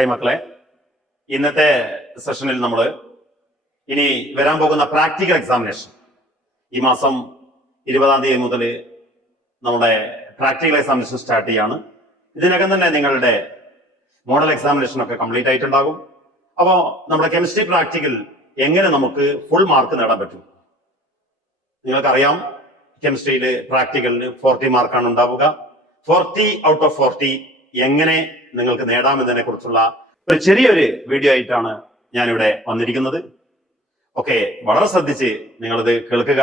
Hi മക്കളെ, ഇന്നത്തെ സെഷനിൽ നമ്മൾ ഇനി വരാൻ പോകുന്ന പ്രാക്ടിക്കൽ എക്സാമിനേഷൻ ഈ മാസം 20-ാം തീയതി മുതൽ നമ്മുടെ പ്രാക്ടിക്കൽ എക്സാമിനേഷൻ സ്റ്റാർട്ട് ചെയ്യാണ്. ഇതിനകം തന്നെ നിങ്ങളുടെ മോഡൽ എക്സാമിനേഷൻ ഒക്കെ കംപ്ലീറ്റ് ആയിട്ടുണ്ടാകും. അപ്പോൾ നമ്മുടെ കെമിസ്ട്രി പ്രാക്ടിക്കൽ എങ്ങനെ നമുക്ക് ഫുൾ മാർക്ക് നേടാൻ പറ്റും? നിങ്ങൾക്കറിയാം, കെമിസ്ട്രിയിൽ പ്രാക്ടിക്കലിന് 40 മാർക്കാണ് ഉണ്ടാവുക. 40 ഔട്ട് ഓഫ് 40 എങ്ങനെ നിങ്ങൾക്ക് നേടാമെന്നതിനെ കുറിച്ചുള്ള ഒരു ചെറിയൊരു വീഡിയോ ആയിട്ടാണ് ഞാനിവിടെ വന്നിരിക്കുന്നത്. ഓക്കെ, വളരെ ശ്രദ്ധിച്ച് നിങ്ങളിത് കേൾക്കുക.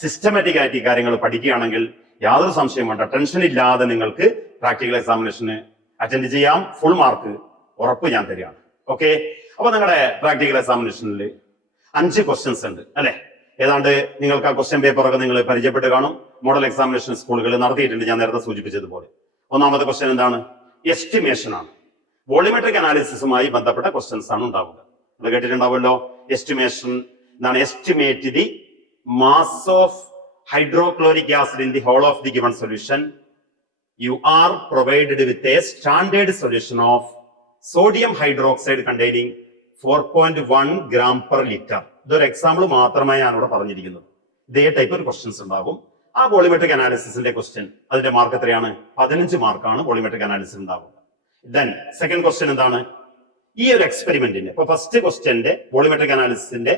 സിസ്റ്റമാറ്റിക് ആയിട്ട് ഈ കാര്യങ്ങൾ പഠിക്കുകയാണെങ്കിൽ യാതൊരു സംശയം വേണ്ട, ടെൻഷൻ ഇല്ലാതെ നിങ്ങൾക്ക് പ്രാക്ടിക്കൽ എക്സാമിനേഷന് അറ്റൻഡ് ചെയ്യാം. ഫുൾ മാർക്ക് ഉറപ്പ് ഞാൻ തരികയാണ്. ഓക്കെ, അപ്പൊ നിങ്ങളുടെ പ്രാക്ടിക്കൽ എക്സാമിനേഷനിൽ 5 ക്വസ്റ്റ്യൻസ് ഉണ്ട് അല്ലെ? ഏതാണ്ട് നിങ്ങൾക്ക് ആ ക്വസ്റ്റ്യൻ പേപ്പറൊക്കെ നിങ്ങൾ പരിചയപ്പെട്ട് കാണും. മോഡൽ എക്സാമിനേഷൻ സ്കൂളുകൾ നടത്തിയിട്ടുണ്ട്, ഞാൻ നേരത്തെ സൂചിപ്പിച്ചതുപോലെ. ഒന്നാമത്തെ ക്വസ്റ്റ്യൻ എന്താണ്? എസ്റ്റിമേഷൻ ആണ്. വോളിമെട്രിക് അനാലിസിസുമായി ബന്ധപ്പെട്ട ക്വസ്റ്റ്യൻസ് ആണ് ഉണ്ടാവുക. അത് കേട്ടിട്ടുണ്ടാവുമല്ലോ. എസ്റ്റിമേഷൻ എന്താണ്? Estimate the mass of hydrochloric acid in the whole of the given solution. You are provided with a standard solution of sodium hydroxide containing 4.1 gram per liter. ഇതൊരു example മാത്രമേ ഞാനിവിടെ പറഞ്ഞിരിക്കുന്നത്. ഇതേ ടൈപ്പ് ഒരു ക്വസ്റ്റ്യൻസ് ഉണ്ടാകും. ആ volumetric അനാലിസിസിന്റെ question, അതിന്റെ മാർക്ക് എത്രയാണ്? 15 മാർക്കാണ് വോളിമെട്രിക് അനാലിസിസ് ഉണ്ടാവുക. ദെൻ സെക്കൻഡ് ക്വസ്റ്റ്യൻ എന്താണ്? ഈ ഒരു എക്സ്പെരിമെന്റിന്റെ ഇപ്പൊ ഫസ്റ്റ് ക്വസ്റ്റ്യന്റെ വോളിമെട്രിക് അനാലിസിസിന്റെ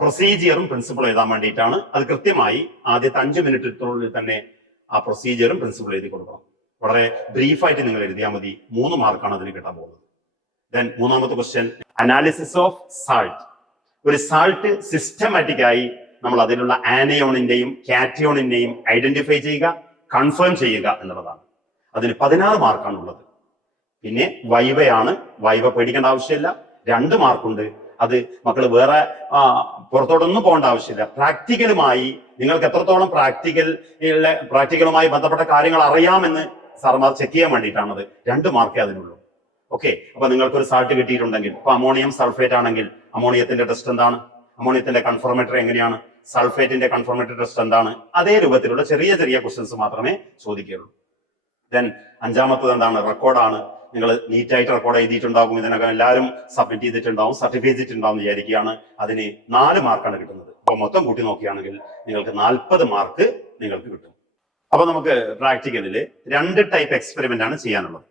പ്രൊസീജിയറും പ്രിൻസിപ്പിളും എഴുതാൻ വേണ്ടിയിട്ടാണ്. അത് കൃത്യമായി ആദ്യത്തെ 5 മിനിറ്റിനുള്ളിൽ തന്നെ ആ പ്രൊസീജിയറും പ്രിൻസിപ്പിളും എഴുതി കൊടുക്കണം. വളരെ ബ്രീഫായിട്ട് നിങ്ങൾ എഴുതിയാൽ മതി. 3 മാർക്കാണ് അതിന് കിട്ടാൻ പോകുന്നത്. ദെൻ മൂന്നാമത്തെ ക്വസ്റ്റ്യൻ, അനാലിസിസ് ഓഫ് സാൾട്ട്. ഒരു സാൾട്ട് സിസ്റ്റമാറ്റിക് ആയി നമ്മൾ അതിലുള്ള ആനയോണിന്റെയും കാറ്റയോണിന്റെയും ഐഡന്റിഫൈ ചെയ്യുക, കൺഫേം ചെയ്യുക എന്നുള്ളതാണ്. അതിന് 16 മാർക്കാണുള്ളത്. പിന്നെ വൈവയാണ്. വൈവ പേടിക്കേണ്ട ആവശ്യമില്ല, 2 മാർക്കുണ്ട്. അത് മക്കൾ വേറെ പുറത്തോട്ടൊന്നും പോകേണ്ട ആവശ്യമില്ല. പ്രാക്ടിക്കലുമായി നിങ്ങൾക്ക് എത്രത്തോളം പ്രാക്ടിക്കലുമായി ബന്ധപ്പെട്ട കാര്യങ്ങൾ അറിയാമെന്ന് സാർമാർ ചെക്ക് ചെയ്യാൻ വേണ്ടിയിട്ടാണത്. 2 മാർക്കേ അതിനുള്ളൂ. ഓക്കെ, അപ്പൊ നിങ്ങൾക്കൊരു സാൾട്ട് കിട്ടിയിട്ടുണ്ടെങ്കിൽ, ഇപ്പൊ അമോണിയം സൾഫേറ്റ് ആണെങ്കിൽ അമോണിയത്തിന്റെ ടെസ്റ്റ് എന്താണ്? അമോണിയത്തിന്റെ കൺഫർമേറ്ററി എങ്ങനെയാണ്? സൾഫേറ്റിന്റെ കൺഫർമേറ്ററി ടെസ്റ്റ് എന്താണ്? അതേ രൂപത്തിലുള്ള ചെറിയ ചെറിയ ക്വസ്റ്റ്യൻസ് മാത്രമേ ചോദിക്കുകയുള്ളൂ. ദെൻ 5-മത്തത് എന്താണ്? റെക്കോർഡാണ്. നിങ്ങൾ നീറ്റായിട്ട് റെക്കോർഡ് എഴുതിയിട്ടുണ്ടാകും. ഇതിനൊക്കെ എല്ലാവരും സബ്മിറ്റ് ചെയ്തിട്ടുണ്ടാവും, സർട്ടിഫൈ ചെയ്തിട്ടുണ്ടാവും വിചാരിക്കുകയാണ്. അതിന് 4 മാർക്കാണ് കിട്ടുന്നത്. അപ്പൊ മൊത്തം കൂട്ടി നോക്കുകയാണെങ്കിൽ നിങ്ങൾക്ക് 40 മാർക്ക് നിങ്ങൾക്ക് കിട്ടും. അപ്പൊ നമുക്ക് പ്രാക്ടിക്കലില് 2 ടൈപ്പ് എക്സ്പെരിമെന്റ് ആണ് ചെയ്യാനുള്ളത്.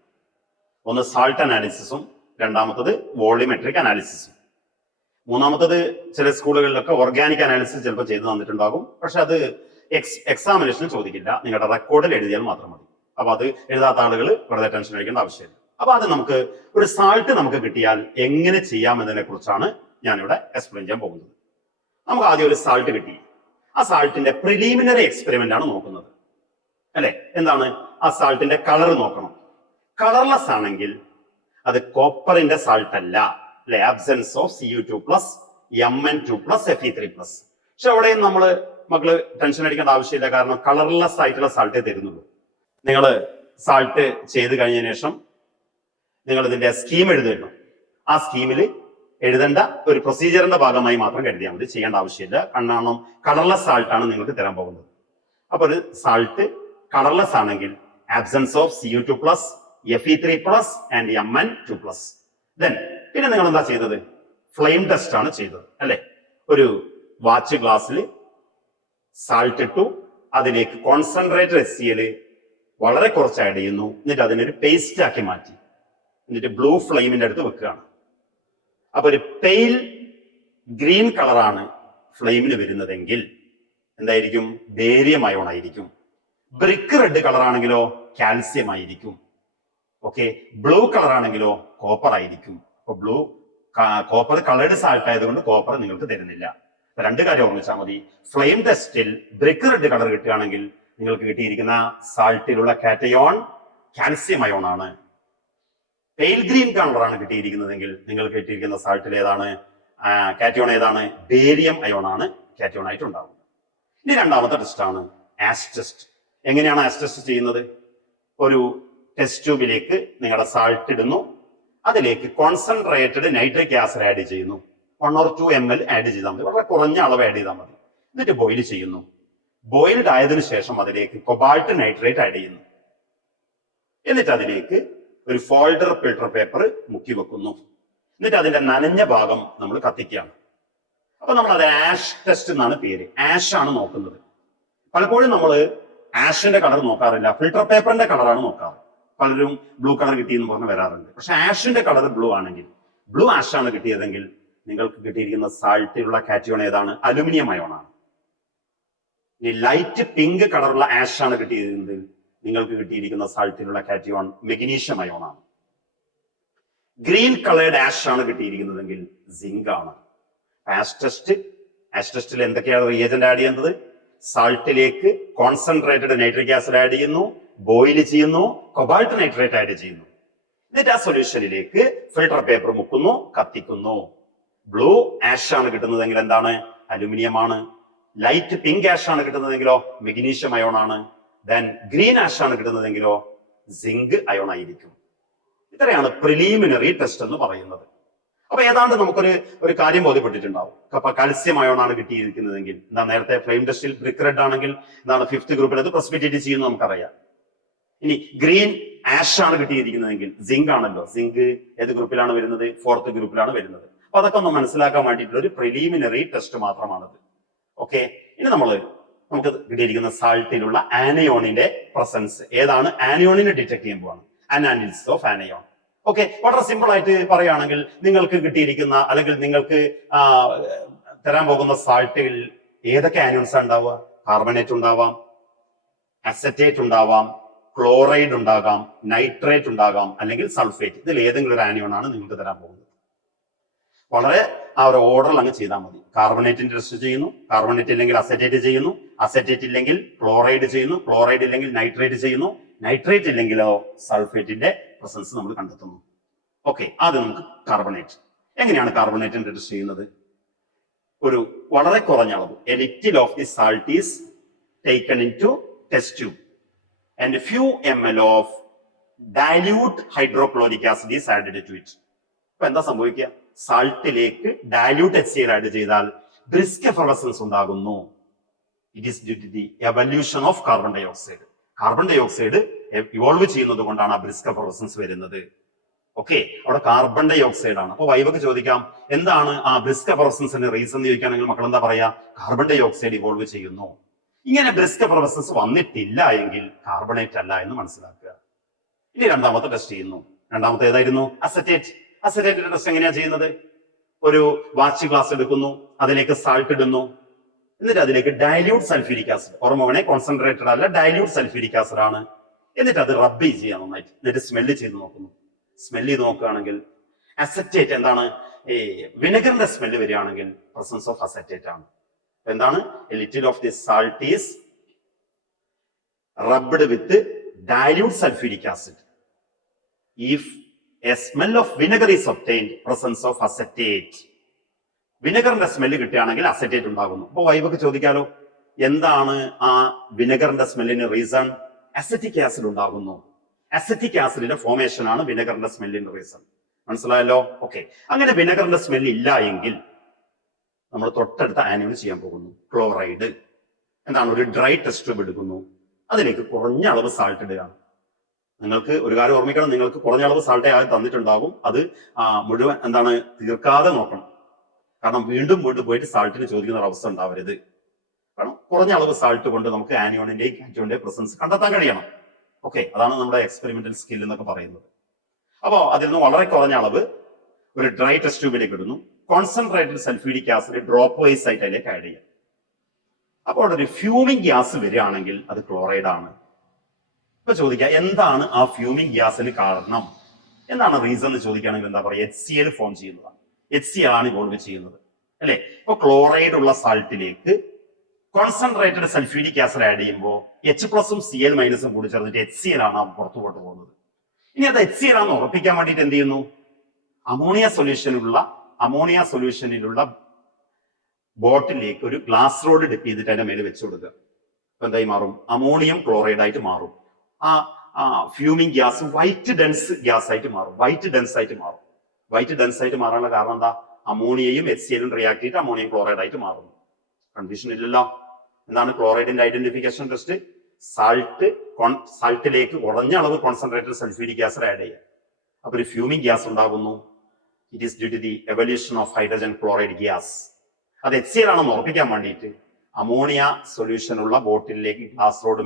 ഒന്ന് സാൾട്ട് അനാലിസിസും, രണ്ടാമത്തത് വോളിമെട്രിക് അനാലിസിസും. മൂന്നാമത്തത് ചില സ്കൂളുകളിലൊക്കെ ഓർഗാനിക് അനാലിസിസ് ചിലപ്പോൾ ചെയ്തു തന്നിട്ടുണ്ടാകും. പക്ഷെ അത് എക്സാമിനേഷന് ചോദിക്കില്ല, നിങ്ങളുടെ റെക്കോർഡിൽ എഴുതിയാൽ മാത്രം മതി. അപ്പൊ അത് എഴുതാത്ത ആളുകൾ വെറുതെ ടെൻഷൻ അടിക്കേണ്ട ആവശ്യമില്ല. അപ്പൊ അത് നമുക്ക് ഒരു സാൾട്ട് നമുക്ക് കിട്ടിയാൽ എങ്ങനെ ചെയ്യാം എന്നതിനെ കുറിച്ചാണ് ഞാനിവിടെ എക്സ്പ്ലെയിൻ ചെയ്യാൻ പോകുന്നത്. നമുക്ക് ആദ്യം ഒരു സാൾട്ട് കിട്ടി. ആ സാൾട്ടിന്റെ പ്രിലിമിനറി എക്സ്പെരിമെന്റ് ആണ് നോക്കുന്നത് അല്ലെ? എന്താണ്? ആ സാൾട്ടിന്റെ കളർ നോക്കണം. കളർലെസ് ആണെങ്കിൽ അത് കോപ്പറിന്റെ സാൾട്ട് അല്ല അല്ലെ? Absence of Cu2+, Mn2+, Fe3+. പക്ഷെ അവിടെയും നമ്മള് മക്കള് ടെൻഷൻ അടിക്കേണ്ട ആവശ്യമില്ല, കാരണം കളർലെസ് ആയിട്ടുള്ള സാൾട്ടേ തരുന്നുള്ളൂ. നിങ്ങൾ സാൾട്ട് ചെയ്ത് കഴിഞ്ഞതിന് ശേഷം നിങ്ങൾ ഇതിന്റെ സ്കീം എഴുതുമല്ലോ. ആ സ്കീമിൽ എഴുതേണ്ട ഒരു പ്രൊസീജിയറിന്റെ ഭാഗമായി മാത്രം കരുതിയാൽ മതി, ചെയ്യേണ്ട ആവശ്യമില്ല. കാരണം കളർലെസ് സാൾട്ടാണ് നിങ്ങൾക്ക് തരാൻ പോകുന്നത്. അപ്പൊ ഒരു സാൾട്ട് കളർലെസ് ആണെങ്കിൽ absence of Cu2+, Fe3+ and Mn2+. Then പിന്നെ നിങ്ങൾ എന്താ ചെയ്തത്? ഫ്ലെയിം ടെസ്റ്റ് ആണ് ചെയ്തത് അല്ലെ? ഒരു വാച്ച് ഗ്ലാസ്സിൽ സാൾട്ട് ഇട്ടു, അതിലേക്ക് കോൺസെൻട്രേറ്റഡ് HCl വളരെ കുറച്ച് ആഡ് ചെയ്യുന്നു, എന്നിട്ട് അതിനൊരു പേസ്റ്റ് ആക്കി മാറ്റി, എന്നിട്ട് ബ്ലൂ ഫ്ലെയിമിന്റെ അടുത്ത് വെക്കുകയാണ്. അപ്പൊ ഒരു പെയിൽ ഗ്രീൻ കളറാണ് ഫ്ലെയിമിന് വരുന്നതെങ്കിൽ എന്തായിരിക്കും? ബേരിയം അയോൺ ആയിരിക്കും. ബ്രിക്ക് റെഡ് കളർ ആണെങ്കിലോ കാൽസ്യം ആയിരിക്കും. ഓക്കെ, ബ്ലൂ കളർ ആണെങ്കിലോ കോപ്പർ ആയിരിക്കും. അപ്പൊ കോപ്പർ കളേർഡ് സാൾട്ട് ആയതുകൊണ്ട് കോപ്പർ നിങ്ങൾക്ക് തരുന്നില്ല. 2 കാര്യം ഓർമ്മിച്ചാൽ മതി. ഫ്ലെയിം ടെസ്റ്റിൽ ബ്രിക്ക് റെഡ് കളർ കിട്ടുകയാണെങ്കിൽ നിങ്ങൾക്ക് കിട്ടിയിരിക്കുന്ന സാൾട്ടിലുള്ള കാറ്റയോൺ കാൽസ്യം അയോൺ ആണ്. പെയിൽ ഗ്രീൻ കളറാണ് കിട്ടിയിരിക്കുന്നതെങ്കിൽ നിങ്ങൾക്ക് കിട്ടിയിരിക്കുന്ന സാൾട്ടിൽ ഏതാണ്? കാറ്റയോൺ ഏതാണ്? ബേരിയം അയോൺ ആണ് കാറ്റയോൺ ആയിട്ട് ഉണ്ടാവുന്നത്. ഇനി 2-മത്തെ ടെസ്റ്റ് ആണ് ആഷ് ടെസ്റ്റ്. എങ്ങനെയാണ് ആഷ് ടെസ്റ്റ് ചെയ്യുന്നത്? ഒരു ടെസ്റ്റ് ട്യൂബിലേക്ക് നിങ്ങളുടെ സാൾട്ട് ഇടുന്നു, അതിലേക്ക് കോൺസെൻട്രേറ്റഡ് നൈട്രിക് ആസിഡ് ആഡ് ചെയ്യുന്നു. 1 or 2 ml ആഡ് ചെയ്താൽ മതി, വളരെ കുറഞ്ഞ അളവ് ആഡ് ചെയ്താൽ മതി. എന്നിട്ട് ബോയിൽ ചെയ്യുന്നു. ബോയിൽഡ് ആയതിനു ശേഷം അതിലേക്ക് കൊബാൾട്ട് നൈട്രേറ്റ് ആഡ് ചെയ്യുന്നു. എന്നിട്ട് അതിലേക്ക് ഒരു ഫോൾഡർ ഫിൽട്ടർ പേപ്പർ മുക്കി വെക്കുന്നു. എന്നിട്ട് അതിന്റെ നനഞ്ഞ ഭാഗം നമ്മൾ കത്തിക്കുകയാണ്. അപ്പൊ നമ്മൾ അത് ആഷ് ടെസ്റ്റ് എന്നാണ് പേര്. ആഷ് ആണ് നോക്കുന്നത്. പലപ്പോഴും നമ്മൾ ആഷിന്റെ കളർ നോക്കാറില്ല, ഫിൽട്ടർ പേപ്പറിന്റെ കളറാണ് നോക്കാറ്. പലരും ബ്ലൂ കളർ കിട്ടിയെന്ന് പറഞ്ഞ് വരാറുണ്ട്. പക്ഷെ ആഷിന്റെ കളർ ബ്ലൂ ആണെങ്കിൽ, ബ്ലൂ ആഷ് ആണ് കിട്ടിയതെങ്കിൽ നിങ്ങൾക്ക് കിട്ടിയിരിക്കുന്ന സാൾട്ടിലുള്ള കാറ്റയോൺ ഏതാണ്? അലുമിനിയം അയോണാണ്. ഈ ലൈറ്റ് പിങ്ക് കളറുള്ള ആഷ് ആണ് കിട്ടിയതെങ്കിൽ നിങ്ങൾക്ക് കിട്ടിയിരിക്കുന്ന സാൾട്ടിലുള്ള കാറ്റയോൺ മെഗ്നീഷ്യം അയോണാണ്. ഗ്രീൻ കളേർഡ് ആഷ് ആണ് കിട്ടിയിരിക്കുന്നതെങ്കിൽ സിങ്ക് ആണ്. ആഷ് ടെസ്റ്റിൽ എന്തൊക്കെയാണ് റിയേജന്റ് ആഡ് ചെയ്യുന്നത്? സാൾട്ടിലേക്ക് കോൺസെൻട്രേറ്റഡ് നൈട്രിക് ആസിഡ് ആഡ് ചെയ്യുന്നു, ബോയിൽ ചെയ്യുന്നു, കൊബാൾട്ട് നൈട്രേറ്റ് ആഡ് ചെയ്യുന്നു. എന്നിട്ട് ആ സൊല്യൂഷനിലേക്ക് ഫിൽട്ടർ പേപ്പർ മുക്കുന്നു, കത്തിക്കുന്നു. ബ്ലൂ ആഷ് ആണ് കിട്ടുന്നതെങ്കിൽ എന്താണ്? അലുമിനിയം ആണ്. ലൈറ്റ് പിങ്ക് ആഷ് ആണ് കിട്ടുന്നതെങ്കിലോ മെഗ്നീഷ്യം അയോൺ ആണ്. ദെൻ ഗ്രീൻ ആഷ് ആണ് കിട്ടുന്നതെങ്കിലോ സിങ്ക് അയോൺ ആയിരിക്കും. ഇത്രയാണ് പ്രിലിമിനറി ടെസ്റ്റ് എന്ന് പറയുന്നത്. അപ്പൊ ഏതാണ്ട് നമുക്കൊരു കാര്യം ബോധ്യപ്പെട്ടിട്ടുണ്ടാവും. അപ്പൊ കാൽസ്യം അയോൺ ആണ് കിട്ടിയിരിക്കുന്നതെങ്കിൽ എന്താ? നേരത്തെ ഫ്ലെയിം ടെസ്റ്റിൽ ബ്രിക്ക് റെഡ് ആണെങ്കിൽ എന്താണ്? 5th ഗ്രൂപ്പിൽ അത് പ്രസിപ്പിറ്റേറ്റ് ചെയ്യുന്നു നമുക്കറിയാം. ഇനി ഗ്രീൻ ആഷ് ആണ് കിട്ടിയിരിക്കുന്നതെങ്കിൽ സിങ്ക് ആണല്ലോ. സിങ്ക് ഏത് ഗ്രൂപ്പിലാണ് വരുന്നത്? 4th ഗ്രൂപ്പിലാണ് വരുന്നത്. അപ്പൊ അതൊക്കെ ഒന്ന് മനസ്സിലാക്കാൻ വേണ്ടിയിട്ടുള്ള ഒരു പ്രിലിമിനറി ടെസ്റ്റ് മാത്രമാണത്. ഓക്കെ, ഇനി നമുക്ക് കിട്ടിയിരിക്കുന്ന സാൾട്ടിലുള്ള ആനയോണിന്റെ പ്രസൻസ് ഏതാണ്? ആനയോണിനെ ഡിറ്റക്ട് ചെയ്യുമ്പോഴാണ് അനാലിസിസ് ഓഫ് ആനയോൺ. ഓക്കെ, വളരെ സിമ്പിൾ ആയിട്ട് പറയുകയാണെങ്കിൽ നിങ്ങൾക്ക് കിട്ടിയിരിക്കുന്ന അല്ലെങ്കിൽ നിങ്ങൾക്ക് തരാൻ പോകുന്ന സാൾട്ടിൽ ഏതൊക്കെ ആനയോൺസ് ഉണ്ടാവുക? കാർബണേറ്റ് ഉണ്ടാവാം, അസറ്റേറ്റ് ഉണ്ടാവാം, ക്ലോറൈഡ് ഉണ്ടാകാം, നൈട്രേറ്റ് ഉണ്ടാകാം, അല്ലെങ്കിൽ സൾഫേറ്റ്. ഇതിൽ ഏതെങ്കിലും ഒരു ആനയോൺ ആണ് നിങ്ങൾക്ക് തരാൻ പോകുന്നത്. വളരെ ആ ഒരു ഓർഡറിൽ അങ്ങ് ചെയ്താൽ മതി. കാർബണേറ്റിന്റെ ടെസ്റ്റ് ചെയ്യുന്നു, കാർബണേറ്റ് ഇല്ലെങ്കിൽ അസറ്റേറ്റ് ചെയ്യുന്നു, അസറ്റേറ്റ് ഇല്ലെങ്കിൽ ക്ലോറൈഡ് ചെയ്യുന്നു, ക്ലോറൈഡ് ഇല്ലെങ്കിൽ നൈട്രേറ്റ് ചെയ്യുന്നു, നൈട്രേറ്റ് ഇല്ലെങ്കിലോ സൾഫേറ്റിന്റെ പ്രസൻസ് നമ്മൾ കണ്ടെത്തുന്നു. ഓക്കെ, ആദ്യം നമുക്ക് കാർബണേറ്റ്. എങ്ങനെയാണ് കാർബണേറ്റിന്റെ ടെസ്റ്റ് ചെയ്യുന്നത്? ഒരു വളരെ കുറഞ്ഞ അളവ്, a little of the salt is taken into test tube and few ml of dilute hydrochloric acid is added to it. അപ്പൊ എന്താ സംഭവിക്കുക? സാൾട്ടിലേക്ക് ഡയല്യൂട്ട് HCl ആഡ് ചെയ്താൽ ബ്രിസ്ക് എഫർവസൻസ് ഉണ്ടാകുന്നു. It is due to the evolution of carbon dioxide. Carbon dioxide evolve ചെയ്യുന്നത് കൊണ്ടാണ് ആ brisk effervescence വരുന്നത്. ഓക്കെ, അവിടെ കാർബൺ ഡൈ ഓക്സൈഡ് ആണ്. അപ്പൊ വൈവക്ക് ചോദിക്കാം, എന്താണ് ആ ബ്രിസ്ക് എഫർവസൻസിന്റെ റീസൺ എന്ന് ചോദിക്കുകയാണെങ്കിൽ മക്കൾ എന്താ പറയാ? കാർബൺ ഡൈ ഓക്സൈഡ് ഇവോൾവ് ചെയ്യുന്നു. ഇങ്ങനെ ബ്രിസ്ക് എഫർവസൻസ് വന്നിട്ടില്ല എങ്കിൽ കാർബണേറ്റ് അല്ല എന്ന് മനസ്സിലാക്കുക. ഇനി രണ്ടാമത്തെ ടെസ്റ്റ് ചെയ്യുന്നു. രണ്ടാമത്തെ ഏതായിരുന്നു? അസറ്റേറ്റ്. അസറ്റേറ്റിന്റെ ടെസ്റ്റ് എങ്ങനെയാ ചെയ്യുന്നത്? ഒരു വാച്ച് ഗ്ലാസ് എടുക്കുന്നു, അതിലേക്ക് സാൾട്ട് ഇടുന്നു, എന്നിട്ട് അതിലേക്ക് ഡയല്യൂട്ട് സൾഫ്യൂരിക് ആസിഡ്, ഓർമ്മ കോൺസെൻട്രേറ്റഡ് അല്ല, ഡയല്യൂട്ട് സൾഫ്യൂരിക് ആസിഡ് ആണ്. എന്നിട്ട് അത് റബ്ബ് ചെയ്യാൻ നന്നായിട്ട്, എന്നിട്ട് സ്മെല്ല് ചെയ്ത് നോക്കുന്നു. സ്മെല്ല് ചെയ്ത് നോക്കുകയാണെങ്കിൽ അസറ്റേറ്റ് എന്താണ്? ഈ വിനെഗറിന്റെ സ്മെല്ല് വരികയാണെങ്കിൽ പ്രസൻസ് ഓഫ് അസറ്റേറ്റ് ആണ്. എന്താണ്? A little of the salt is rubbed with dilute sulphuric acid. If a smell of vinegar is obtained, presence of acetate. വിനെഗറിന്റെ സ്മെല്ല് കിട്ടുകയാണെങ്കിൽ അസറ്റേറ്റ് ഉണ്ടാകുന്നു. അപ്പൊ വൈബൊക്കെ ചോദിക്കാലോ, എന്താണ് ആ വിനെഗറിന്റെ സ്മെല്ലിന് റീസൺ? അസറ്റിക് ആസിഡ് ഉണ്ടാകുന്നു. അസറ്റിക് ആസിഡിന്റെ ഫോർമേഷൻ ആണ് വിനെഗറിന്റെ സ്മെല്ലിന്റെ റീസൺ. മനസ്സിലായല്ലോ? ഓക്കെ, അങ്ങനെ വിനെഗറിന്റെ സ്മെല്ല് ഇല്ല എങ്കിൽ നമ്മൾ തൊട്ടടുത്ത ആനയോൺ ചെയ്യാൻ പോകുന്നു. ക്ലോറൈഡ്. എന്താണ്? ഒരു ഡ്രൈ ടെസ്റ്റ് ട്യൂബ് എടുക്കുന്നു, അതിലേക്ക് കുറഞ്ഞ അളവ് സാൾട്ട് ഇടുകയാണ്. നിങ്ങൾക്ക് ഒരു കാര്യം ഓർമ്മിക്കണം, നിങ്ങൾക്ക് കുറഞ്ഞ അളവ് സാൾട്ടേ ആദ്യം തന്നിട്ടുണ്ടാകും. അത് മുഴുവൻ തീർക്കാതെ നോക്കണം. കാരണം വീണ്ടും വീണ്ടും പോയിട്ട് സാൾട്ടിന് ചോദിക്കുന്ന ഒരു അവസ്ഥ ഉണ്ടാവരുത്. കാരണം കുറഞ്ഞ അളവ് സാൾട്ട് കൊണ്ട് നമുക്ക് ആനിയോണിന്റെയും കാറ്റയോണിന്റെയും പ്രസൻസ് കണ്ടെത്താൻ കഴിയണം. ഓക്കെ, അതാണ് നമ്മുടെ എക്സ്പെരിമെന്റൽ സ്കിൽ എന്നൊക്കെ പറയുന്നത്. അപ്പോൾ അതിൽ നിന്ന് വളരെ കുറഞ്ഞ അളവ് ഒരു ഡ്രൈ ടെസ്റ്റ് ട്യൂബിലേക്ക് ഇടുന്നു. Concentrated sulphuric acid dropwise ആയിട്ട് അതിലേക്ക് ആഡ് ചെയ്യാം. അപ്പോൾ ഒരു ഫ്യൂമിംഗ് ഗ്യാസ് വരികയാണെങ്കിൽ അത് ക്ലോറൈഡ് ആണ്. ഇപ്പൊ ചോദിക്കുക, എന്താണ് ആ ഫ്യൂമിംഗ് ഗ്യാസിന് കാരണം, എന്താണ് റീസൺ എന്ന് ചോദിക്കുകയാണെങ്കിൽ എന്താ പറയുക? HCl ഫോം ചെയ്യുന്നതാണ്. HCl ആണ് ഇവോൾവ് ചെയ്യുന്നത്, അല്ലെ? ഇപ്പൊ ക്ലോറൈഡ് ഉള്ള സാൾട്ടിലേക്ക് കോൺസെൻട്രേറ്റഡ് സൾഫ്യൂരിക് ആസിഡ് ആഡ് ചെയ്യുമ്പോൾ H+ഉം Cl- കൂടി ചേർന്നിട്ട് HCl ആണ് പുറത്തു പോകുന്നത്. ഇനി അത് HCl ആണെന്ന് ഉറപ്പിക്കാൻ വേണ്ടിയിട്ട് എന്ത് ചെയ്യുന്നു? അമോണിയ സൊല്യൂഷനിലുള്ള ബോട്ടിലേക്ക് ഒരു ഗ്ലാസ് റോഡ് ഡിപ്പ് ചെയ്തിട്ട് അതിന്റെ മേലെ വെച്ചു കൊടുക്കുക. അപ്പൊ എന്തായി മാറും? അമോണിയം ക്ലോറൈഡ് ആയിട്ട് മാറും. ആ fuming gas white dense gas ആയിട്ട് മാറും. വൈറ്റ് ഡെൻസ് ആയിട്ട് മാറാനുള്ള കാരണം എന്താ? അമോണിയയും HCl-ഉം റിയാക്ട് ചെയ്തിട്ട് അമോണിയം ക്ലോറൈഡ് ആയിട്ട് മാറുന്നു. കണ്ടീഷൻ ഇല്ലല്ലോ. എന്താണ് ക്ലോറൈഡിന്റെ ഐഡന്റിഫിക്കേഷൻ ടെസ്റ്റ്? സാൾട്ടിലേക്ക് കുറഞ്ഞ അളവ് കോൺസെൻട്രേറ്റഡ് സൾഫ്യൂരിക് ആസിഡ് ആഡ് ചെയ്യുക. അപ്പൊ ഒരു ഫ്യൂമിംഗ് ഗ്യാസ് ഉണ്ടാകുന്നു. It is due to the evolution of hydrogen chloride gas. അത് HCl ആണെന്ന് ഉറപ്പിക്കാൻ വേണ്ടിയിട്ട് അമോണിയ സൊല്യൂഷൻ ഉള്ള ബോട്ടിലേക്ക് ഗ്ലാസ് റോഡ്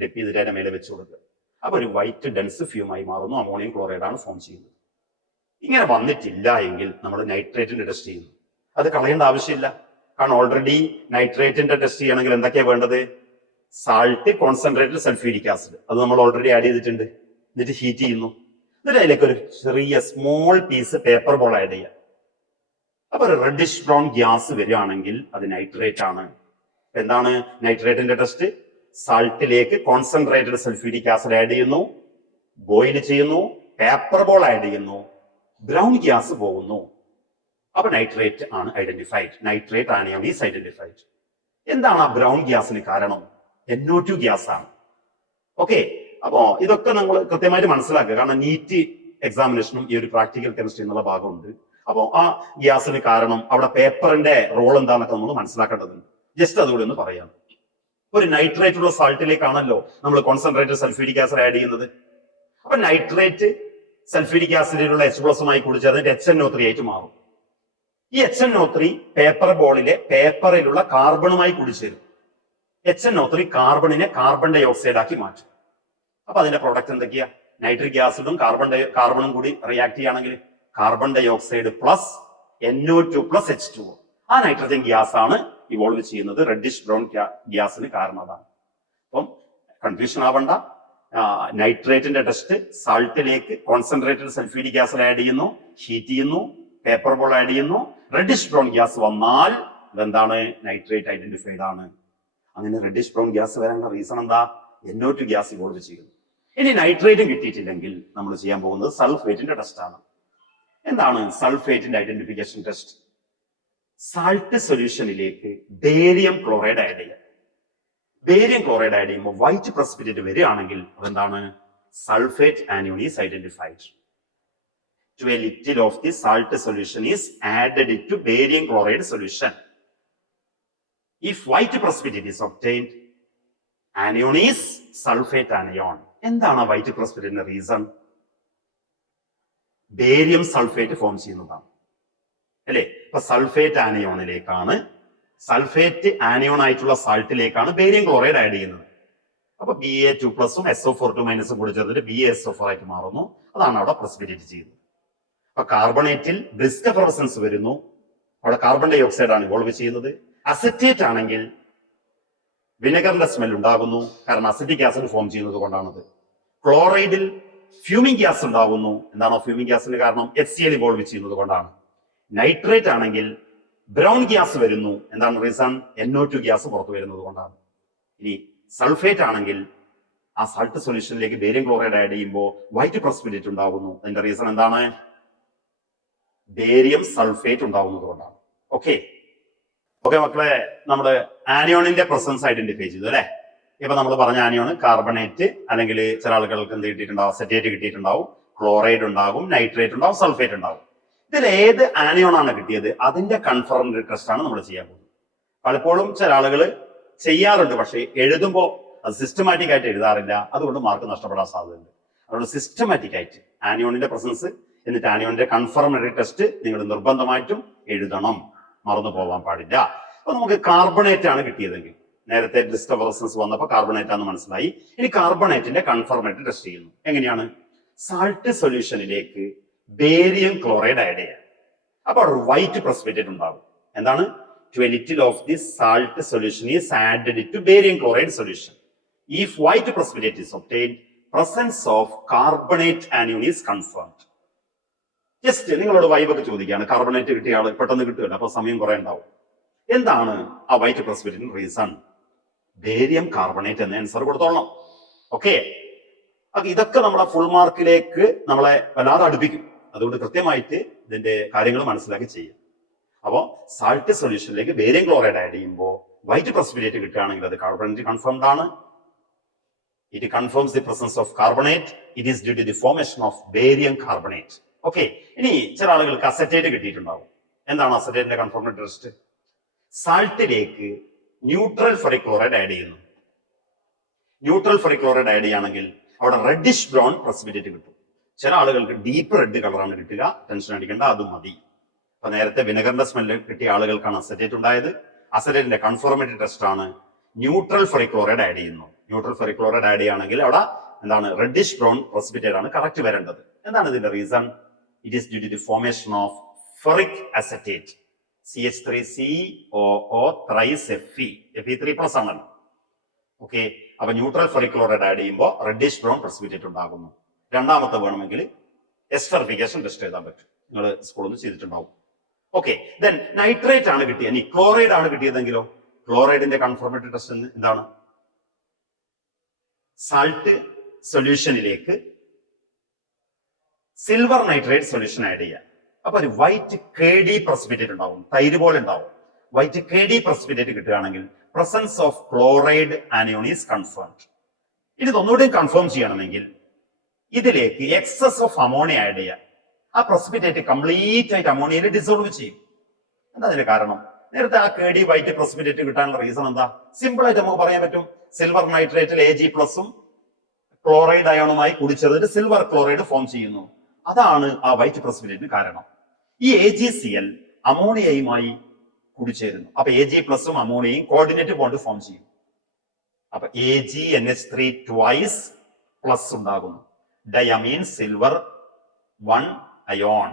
ഡെപ്പ് ചെയ്തിട്ട് അതിന്റെ മേലെ വെച്ച് കൊടുക്കുക. അപ്പൊ ഒരു വൈറ്റ് ഡെൻസ് ഫ്യൂമായി മാറുന്നു. അമോണിയം ക്ലോറൈഡ് ആണ് ഫോം ചെയ്യുന്നത്. ഇങ്ങനെ വന്നിട്ടില്ല എങ്കിൽ നമ്മൾ നൈട്രേറ്റിന്റെ ടെസ്റ്റ് ചെയ്യുന്നു. അത് കളയേണ്ട ആവശ്യമില്ല. കാരണം ഓൾറെഡി നൈട്രേറ്റിന്റെ ടെസ്റ്റ് ചെയ്യണമെങ്കിൽ എന്തൊക്കെയാണ് വേണ്ടത്? സാൾട്ട്, കോൺസെൻട്രേറ്റഡ് സൾഫ്യൂരിക് ആസിഡ്, അത് നമ്മൾ ഓൾറെഡി ആഡ് ചെയ്തിട്ടുണ്ട്. എന്നിട്ട് ഹീറ്റ് ചെയ്യുന്നു. എന്നിട്ട് അതിലേക്ക് ഒരു ചെറിയ small piece paper ball add ചെയ്യാം. അപ്പൊ ഒരു റെഡിഷ് ബ്രൗൺ ഗ്യാസ് വരികയാണെങ്കിൽ അത് നൈട്രേറ്റ് ആണ്. എന്താണ് നൈട്രേറ്റിന്റെ ടെസ്റ്റ്? സാൾട്ടിലേക്ക് കോൺസെൻട്രേറ്റഡ് സൾഫ്യൂരിക് ആസിഡ് ആഡ് ചെയ്യുന്നു, ബോയിൽ ചെയ്യുന്നു, പേപ്പർ ബോൾ ആഡ് ചെയ്യുന്നു, ബ്രൗൺ ഗ്യാസ് പോകുന്നു. അപ്പൊ നൈട്രേറ്റ് ആണ് identified. Nitrate anion is identified. എന്താണ് ആ ബ്രൗൺ ഗ്യാസിന് കാരണം? NO2 ഗ്യാസ് ആണ്. ഓക്കെ, അപ്പോ ഇതൊക്കെ നമ്മൾ കൃത്യമായിട്ട് മനസ്സിലാക്കുക. കാരണം നീറ്റ് എക്സാമിനേഷനും ഈ ഒരു പ്രാക്ടിക്കൽ കെമിസ്ട്രി എന്നുള്ള ഭാഗമുണ്ട്. അപ്പോൾ ആ ഗ്യാസിന് കാരണം അവിടെ പേപ്പറിന്റെ റോൾ എന്താണെന്നൊക്കെ നമ്മൾ മനസ്സിലാക്കേണ്ടതുണ്ട്. ജസ്റ്റ് അതുകൂടി ഒന്ന് പറയാം. ഒരു നൈട്രേറ്റ് ഉള്ള സാൾട്ടിലേക്കാണല്ലോ നമ്മൾ കോൺസെൻട്രേറ്റഡ് സൾഫ്യൂരിക് ആസിഡ് ആഡ് ചെയ്യുന്നത്. അപ്പൊ നൈട്രേറ്റ് സൾഫ്യൂരിക് ആസിഡിലുള്ള H+മായി കൂടി ചേർന്നിട്ട് HNO3 ആയിട്ട് മാറും. ഈ HNO3 പേപ്പർ ബോളിലെ പേപ്പറിലുള്ള കാർബണുമായി കൂടി ചേരും. HNO3 കാർബണിനെ കാർബൺ ഡൈ ഓക്സൈഡ് ആക്കി മാറ്റും. അപ്പൊ അതിന്റെ പ്രോഡക്റ്റ് എന്തൊക്കെയാ? നൈട്രിക് ആസിഡും കാർബണും കൂടി റിയാക്ട് ചെയ്യുകയാണെങ്കിൽ carbon dioxide plus NO2 plus H2O. ആ നൈട്രജൻ ഗ്യാസ് ആണ് ഇവോൾവ് ചെയ്യുന്നത്. റെഡിഷ് ബ്രൗൺ ഗ്യാസിന് കാരണം അതാണ്. അപ്പം കൺഫ്യൂഷൻ ആവണ്ട. നൈട്രേറ്റിന്റെ ടെസ്റ്റ് സാൾട്ടിലേക്ക് കോൺസെൻട്രേറ്റഡ് സൾഫ്യൂരിക് ആസിഡ് ആഡ് ചെയ്യുന്നു, ഹീറ്റ് ചെയ്യുന്നു, പേപ്പർ ബോൾ ആഡ് ചെയ്യുന്നു. റെഡിഷ് ബ്രൗൺ ഗ്യാസ് വന്നാൽ ഇതെന്താണ്? നൈട്രേറ്റ് ഐഡന്റിഫൈഡ് ആണ്. അങ്ങനെ റെഡിഷ് ബ്രൗൺ ഗ്യാസ് വരാനുള്ള റീസൺ എന്താ? NO2 ഗ്യാസ് ഇവോൾവ് ചെയ്യുന്നു. ഇനി നൈട്രേറ്റും കിട്ടിയിട്ടില്ലെങ്കിൽ നമ്മൾ ചെയ്യാൻ പോകുന്നത് സൾഫേറ്റിന്റെ ടെസ്റ്റ് ആണ്. എന്താണ് സൾഫേറ്റിന്റെ ഐഡന്റിഫിക്കേഷൻ ടെസ്റ്റ്? സാൾട്ട് സൊല്യൂഷനിലേക്ക് ബേരിയം ക്ലോറൈഡ് ആഡ് ചെയ്യാം. ബേരിയം ക്ലോറൈഡ് ആഡ് ചെയ്യുമ്പോൾ വൈറ്റ് പ്രസിപ്പിറ്റേറ്റ് വരികയാണെങ്കിൽ അതെന്താണ്? Sulphate anion is identified. To a little of the salt solution is added to barium chloride solution. If white precipitate is obtained, anion is sulfate anion. എന്താണ് white പ്രസിപ്പിറ്റേറ്റിന്റെ reason? Barium sulphate form ചെയ്യുന്നതാണ് അല്ലെ? അപ്പൊ sulphate ആനിയോണിലേക്കാണ്, sulphate anion ആയിട്ടുള്ള സാൾട്ടിലേക്കാണ് barium chloride add ചെയ്യുന്നത്. അപ്പൊ Ba2+ SO4 കൂടി ചേർന്നിട്ട് BaSO4 ആയിട്ട് മാറുന്നു. അതാണ് അവിടെ പ്രസിപ്പിറ്റേറ്റ് ചെയ്യുന്നത്. അപ്പൊ കാർബണേറ്റിൽ ബ്രിസ്ക് എഫറസൻസ് വരുന്നു. അവിടെ കാർബൺ ഡൈ ഓക്സൈഡ് ആണ് ഇവോൾവ് ചെയ്യുന്നത്. അസറ്റേറ്റ് ആണെങ്കിൽ വിനെഗറിന്റെ സ്മെൽ ഉണ്ടാകുന്നു. കാരണം അസിറ്റിക് ആസിഡ് ഫോം ചെയ്യുന്നത് കൊണ്ടാണത്. ക്ലോറൈഡിൽ ഫ്യൂമിംഗ് ഗ്യാസ് ഉണ്ടാകുന്നു. എന്താണോ ഫ്യൂമിംഗ് ഗ്യാസിന് കാരണം? HCl ഇവോൾവ് ചെയ്യുന്നത് കൊണ്ടാണ്. നൈട്രേറ്റ് ആണെങ്കിൽ ബ്രൗൺ ഗ്യാസ് വരുന്നു. എന്താണ് റീസൺ? NO2 ഗ്യാസ് പുറത്തു വരുന്നത് കൊണ്ടാണ്. ഇനി സൾഫേറ്റ് ആണെങ്കിൽ ആ സാൾട്ട് സൊല്യൂഷനിലേക്ക് ബേരിയം ക്ലോറൈഡ് ആഡ് ചെയ്യുമ്പോൾ വൈറ്റ് പ്രസിപ്പിറ്റേറ്റ് ഉണ്ടാകുന്നു. അതിന്റെ റീസൺ എന്താണ്? ബേരിയം സൾഫേറ്റ് ഉണ്ടാവുന്നത് കൊണ്ടാണ്. ഓക്കെ മക്കളെ, നമ്മുടെ ആനിയോണിന്റെ പ്രസൻസ് ഐഡന്റിഫൈ ചെയ്തു അല്ലെ? ഇപ്പൊ നമ്മൾ പറഞ്ഞ ആനിയോൺ കാർബണേറ്റ് അല്ലെങ്കിൽ ചില ആളുകൾക്ക് എന്ത് കിട്ടിയിട്ടുണ്ടാവും? അസറ്റേറ്റ് കിട്ടിയിട്ടുണ്ടാവും, ക്ലോറൈഡ് ഉണ്ടാകും, നൈട്രേറ്റ് ഉണ്ടാവും, സൾഫേറ്റ് ഉണ്ടാവും. ഇതിൽ ഏത് ആനിയോൺ ആണ് കിട്ടിയത് അതിന്റെ കൺഫർമേറ്ററി ടെസ്റ്റ് ആണ് നമ്മൾ ചെയ്യാൻ പോകുന്നത്. പലപ്പോഴും ചില ആളുകൾ ചെയ്യാറുണ്ട്, പക്ഷേ എഴുതുമ്പോൾ അത് സിസ്റ്റമാറ്റിക് ആയിട്ട് എഴുതാറില്ല. അതുകൊണ്ട് മാർക്ക് നഷ്ടപ്പെടാൻ സാധ്യതയുണ്ട്. അതുകൊണ്ട് സിസ്റ്റമാറ്റിക് ആയിട്ട് ആനിയോണിന്റെ പ്രസൻസ് എന്നിട്ട് ആനിയോണിന്റെ കൺഫർമേറ്ററി ടെസ്റ്റ് നിങ്ങൾ നിർബന്ധമായിട്ടും എഴുതണം, മറന്നു പോകാൻ പാടില്ല. അപ്പൊ നമുക്ക് കാർബണേറ്റ് ആണ് കിട്ടിയതെങ്കിൽ, നേരത്തെ ബ്രിസ്ക് എഫറസൻസ് വന്നപ്പോൾ കാർബണേറ്റ് ആണെന്ന് മനസ്സിലായി. ഇനി കാർബണേറ്റിന്റെ കൺഫർമേറ്ററി ടെസ്റ്റ് ചെയ്യുന്നു. എങ്ങനെയാണ്? സാൾട്ട് സൊല്യൂഷനിലേക്ക് ബേരിയം ക്ലോറൈഡ് ആഡ് ചെയ്യാം. അപ്പൊ ഒരു വൈറ്റ് പ്രസിപ്പിറ്റേറ്റ് ഉണ്ടാകും. എന്താണ്? To a little of this salt solution is added to barium chloride solution. If white precipitate is obtained, presence of carbonate anion is confirmed. Just നിങ്ങളോട് വൈബൊക്കെ ചോദിക്കുകയാണ്. Carbonate കിട്ടിയ ആള് പെട്ടെന്ന് കിട്ടുകയില്ല, അപ്പൊ സമയം കുറെ ഉണ്ടാവും. എന്താണ് ആ വൈറ്റ് പ്രസിപ്പിറ്റേറ്റിന് റീസൺ? ബേരിയം കാർബണേറ്റ് എന്ന ആൻസർ കൊടുത്തോളണം. ഓക്കെ, ഇതൊക്കെ നമ്മുടെ ഫുൾ മാർക്കിലേക്ക് നമ്മളെ വല്ലാതെ അടുപ്പിക്കും. അതുകൊണ്ട് കൃത്യമായിട്ട് ഇതിന്റെ കാര്യങ്ങൾ മനസ്സിലാക്കി ചെയ്യും. അപ്പോ സാൾട്ട് സൊല്യൂഷനിലേക്ക് ബേരിയം ക്ലോറൈഡ് ആഡ് ചെയ്യുമ്പോൾ വൈറ്റ് പ്രസിപ്പിറ്റേറ്റ് കിട്ടുകയാണെങ്കിൽ അത് കാർബണേറ്റ് കൺഫേംഡ് ആണ്. It confirms the presence of carbonate. It is due to the formation of barium carbonate. Okay, ഇനി ചില ആളുകൾക്ക് അസറ്റേറ്റ് കിട്ടിയിട്ടുണ്ടാവും. എന്താണ് അസറ്റേറ്റിന്റെ കൺഫർമേറ്ററി ടെസ്റ്റ്? സാൾട്ടിലേക്ക് ന്യൂട്രൽ ഫെറിക് ക്ലോറൈഡ് ആഡ് ചെയ്യുന്നു. ന്യൂട്രൽ ഫെറിക് ക്ലോറൈഡ് ആഡ് ചെയ്യുകയാണെങ്കിൽ അവിടെ റെഡിഷ് ബ്രൗൺ പ്രസിപ്പിറ്റേറ്റ് കിട്ടും. ചില ആളുകൾക്ക് ഡീപ്പ് റെഡ് കളറാണ് കിട്ടുക, ടെൻഷൻ അടിക്കേണ്ട, അത് മതി. അപ്പൊ നേരത്തെ വിനെഗറിന്റെ സ്മെല്ല് കിട്ടിയ ആളുകൾക്കാണ് അസറ്റേറ്റ് ഉണ്ടായത്. അസറ്റേറ്റിന്റെ കൺഫോർമേറ്ററി ടെസ്റ്റ് ആണ്. ന്യൂട്രൽ ഫെറിക്ലോറൈഡ് ആഡ് ചെയ്യുന്നു. ന്യൂട്രൽ ഫെറിക്ലോറൈഡ് ആഡ് ചെയ്യുകയാണെങ്കിൽ അവിടെ എന്താണ് റെഡിഷ് ബ്രൗൺ പ്രസിപ്പിറ്റേറ്റ് ആണ് കറക്റ്റ് വരേണ്ടത്. എന്താണ് ഇതിന്റെ reason? It is due to the formation of ferric acetate, CH3COO thrice Fe3+ ആണല്ലോ. ഓക്കെ, അപ്പൊ ന്യൂട്രൽ ഫെറിക്ലോറൈഡ് ആഡ് ചെയ്യുമ്പോൾ റെഡിഷ് ബ്രൗൺ പ്രസിപ്പിറ്റേറ്റ് ഉണ്ടാകുന്നു. രണ്ടാമത്തെ വേണമെങ്കിൽ എസ്റ്ററിഫിക്കേഷൻ ടെസ്റ്റ് ചെയ്താൽ പറ്റും. നിങ്ങൾ സ്കൂളിൽ നിന്ന് ചെയ്തിട്ടുണ്ടാവും. ഓക്കെ, ദെൻ നൈട്രേറ്റ് ആണ് കിട്ടിയത്. ഇനി ക്ലോറൈഡ് ആണ് കിട്ടിയതെങ്കിലോ? ക്ലോറൈഡിന്റെ കൺഫോർമേറ്ററി ടെസ്റ്റ് എന്താണ്? സാൾട്ട് സൊല്യൂഷനിലേക്ക് സിൽവർ നൈട്രേറ്റ് സൊല്യൂഷൻ ആഡ് ചെയ്യുക. അപ്പൊ ഒരു വൈറ്റ് KD പ്രസിപ്പിറ്റേറ്റ് ഉണ്ടാവും, തൈര് പോലെ ഉണ്ടാവും. വൈറ്റ് KD പ്രസിപ്പിറ്റേറ്റ് കിട്ടുകയാണെങ്കിൽ presence of chloride anion is confirmed. ഇനി ഒന്നുകൂടി കൺഫേം ചെയ്യണമെങ്കിൽ ഇതിലേക്ക് എക്സസ് ഓഫ് അമോണിയ ആഡ് ചെയ്യുക. ആ പ്രസിപ്പിറ്റേറ്റ് കംപ്ലീറ്റ് ആയിട്ട് അമോണിയയിൽ ഡിസോൾവ് ചെയ്യും. എന്താ അതിന്റെ കാരണം? നേരത്തെ ആ KD വൈറ്റ് പ്രസിപ്പിറ്റേറ്റ് കിട്ടാനുള്ള റീസൺ എന്താ? സിമ്പിൾ ആയിട്ട് നമുക്ക് പറയാൻ പറ്റും. സിൽവർ നൈട്രേറ്റിൽ Ag+ ക്ലോറൈഡ് അയോണുമായി കൂടിച്ചേർന്നിട്ട് സിൽവർ ക്ലോറൈഡ് ഫോം ചെയ്യുന്നു. അതാണ് ആ വൈറ്റ് പ്രസിപ്പിറ്റേറ്റിന് കാരണം. ഈ AgCl അമോണിയയുമായി കൂടിച്ചേരുന്നു. അപ്പൊ Ag+ അമോണിയയും കോർഡിനേറ്റ് ബോണ്ട് ഫോം ചെയ്യും. അപ്പൊ AgNH3 ട്വൈസ് പ്ലസ് ഉണ്ടാകുന്നു. Diamine silver 1 ion.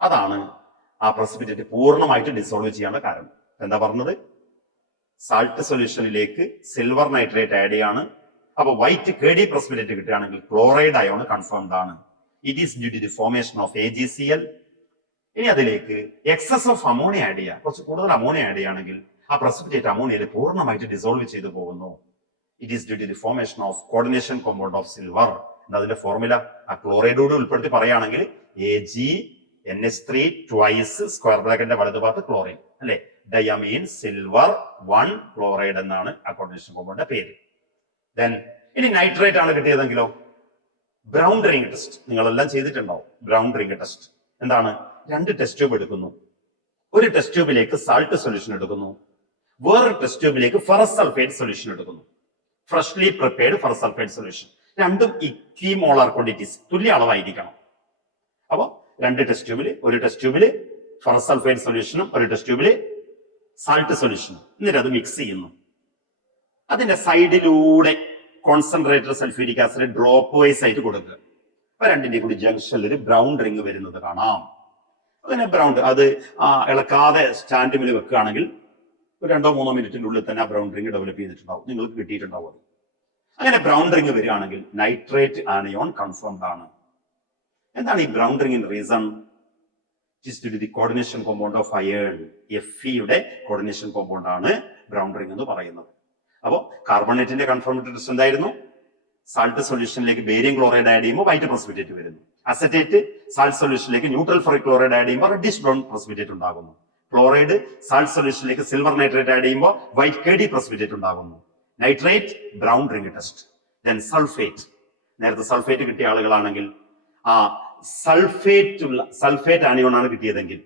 അതാണ് ആ പ്രസിപ്പിറ്റേറ്റ് പൂർണ്ണമായിട്ട് ഡിസോൾവ് ചെയ്യാനുള്ള കാരണം. എന്താ പറഞ്ഞത്? സാൾട്ട് സൊല്യൂഷനിലേക്ക് സിൽവർ നൈട്രേറ്റ് ആഡ് ചെയ്യാണ്. അപ്പൊ വൈറ്റ് KD പ്രസിപ്പിറ്റേറ്റ് കിട്ടുകയാണെങ്കിൽ ക്ലോറൈഡ് അയോൺ കൺഫേംഡ് ആണ്. It is due to the formation of AgCl. ഇനി അതിലേക്ക് എക്സസ് ഓഫ് അമോണിയ ആഡ് ചെയ്യുക. കുറച്ച് കൂടുതൽ അമോണിയ ആഡ് ചെയ്യുകയാണെങ്കിൽ ആ പ്രസിപ്പിറ്റേറ്റ് അമോണിയയിൽ പൂർണ്ണമായിട്ട് ഡിസോൾവ് ചെയ്തു പോകുന്നു. It is due to the formation of coordination compound of silver. അതിന്റെ ഫോർമുല ആ ക്ലോറൈഡോട് ഉൾപ്പെടുത്തി പറയുകയാണെങ്കിൽ AgNH3 ട്വൈസ് സ്ക്വയർ ബ്രാക്കറ്റിന്റെ വലതുഭാഗത്ത് ക്ലോറൈഡ് അല്ലെ, ഡയമീൻ സിൽവർ 1 ക്ലോറൈഡ് എന്നാണ് ആ കോർഡിനേഷൻ കോമ്പൗണ്ടിന്റെ പേര്. ദെൻ ഇനി നൈട്രേറ്റ് ആണ് കിട്ടിയതെങ്കിലോ? ബ്രൗൺ റിംഗ് ടെസ്റ്റ് നിങ്ങളെല്ലാം ചെയ്തിട്ടുണ്ടാവും. ബ്രൗൺ റിംഗ് ടെസ്റ്റ് എന്താണ്? 2 ടെസ്റ്റ് ട്യൂബ് എടുക്കുന്നു. ഒരു ടെസ്റ്റ് ട്യൂബിലേക്ക് സാൾട്ട് സൊല്യൂഷൻ എടുക്കുന്നു, വേറൊരു ടെസ്റ്റ് ട്യൂബിലേക്ക് ഫെറസ് സൾഫേറ്റ് സൊല്യൂഷൻ എടുക്കുന്നു. Freshly prepared ferrous sulphate solution. രണ്ടും ഇക്വിമോളാർ ക്വാണ്ടിറ്റീസ്, തുല്യ അളവായിരിക്കണം. അപ്പൊ 2 ടെസ്റ്റ് ട്യൂബിൽ, ഒരു ടെസ്റ്റ് ട്യൂബിൽ ഫെറസ് സൾഫേറ്റ് സൊല്യൂഷനും ഒരു ടെസ്റ്റ് ട്യൂബിൽ സാൾട്ട് സൊല്യൂഷനും. എന്നിട്ട് അത് മിക്സ് ചെയ്യുന്നു. അതിന്റെ സൈഡിലൂടെ concentrated sulphuric acid dropwise ആയിട്ട് കൊടുക്കുക. അപ്പൊ രണ്ടിന്റെയും കൂടി ജംഗ്ഷനിൽ ഒരു ബ്രൗൺ റിംഗ് വരുന്നത് കാണാം. അങ്ങനെ ബ്രൗൺ അത് ഇളക്കാതെ സ്റ്റാൻഡിൽ വെക്കുകയാണെങ്കിൽ ഒരു 2-3 മിനിറ്റിന്റെ ഉള്ളിൽ തന്നെ ആ ബ്രൗൺ റിംഗ് ഡെവലപ്പ് ചെയ്തിട്ടുണ്ടാവും, നിങ്ങൾക്ക് കിട്ടിയിട്ടുണ്ടാവും അത്. അങ്ങനെ ബ്രൗൺ റിംഗ് വരികയാണെങ്കിൽ നൈട്രേറ്റ് ആനയോൺ കൺഫേംഡ് ആണ്. എന്താണ് ഈ ബ്രൗൺ റിംഗിന്റെ reason? The coordination compound of iron, Fe-യുടെ കോർഡിനേഷൻ കോമ്പൗണ്ട് ആണ് ബ്രൗൺ റിംഗ് എന്ന് പറയുന്നത്. അപ്പോ കാർബണേറ്റിന്റെ കൺഫോർമേറ്ററി ടെസ്റ്റ് എന്തായിരുന്നു? സാൾട്ട് സൊല്യൂഷനിലേക്ക് ബേരിയം ക്ലോറൈഡ് ആഡ് ചെയ്യുമ്പോൾ വൈറ്റ് പ്രസിപ്പിറ്റേറ്റ് വരുന്നു. അസറ്റേറ്റ് സാൾട്ട് സൊല്യൂഷനിലേക്ക് ന്യൂട്രൽ ഫെറിക്ലോറൈഡ് ആഡ് ചെയ്യുമ്പോൾ റെഡിഷ് ബ്രൗൺ പ്രസിപ്പിറ്റേറ്റ് ഉണ്ടാകുന്നു. ക്ലോറൈഡ് സാൾട്ട് സൊല്യൂഷനിലേക്ക് സിൽവർ നൈട്രേറ്റ് ആഡ് ചെയ്യുമ്പോൾ വൈറ്റ് KD പ്രസിപ്പിറ്റേറ്റ് ഉണ്ടാകുന്നു. Nitrate brown ring test. Then sulphate. നേരത്തെ സൾഫേറ്റ് കിട്ടിയ ആളുകളാണെങ്കിൽ ആ സൾഫേറ്റ് ആനിയോൺ ആണ് കിട്ടിയതെങ്കിൽ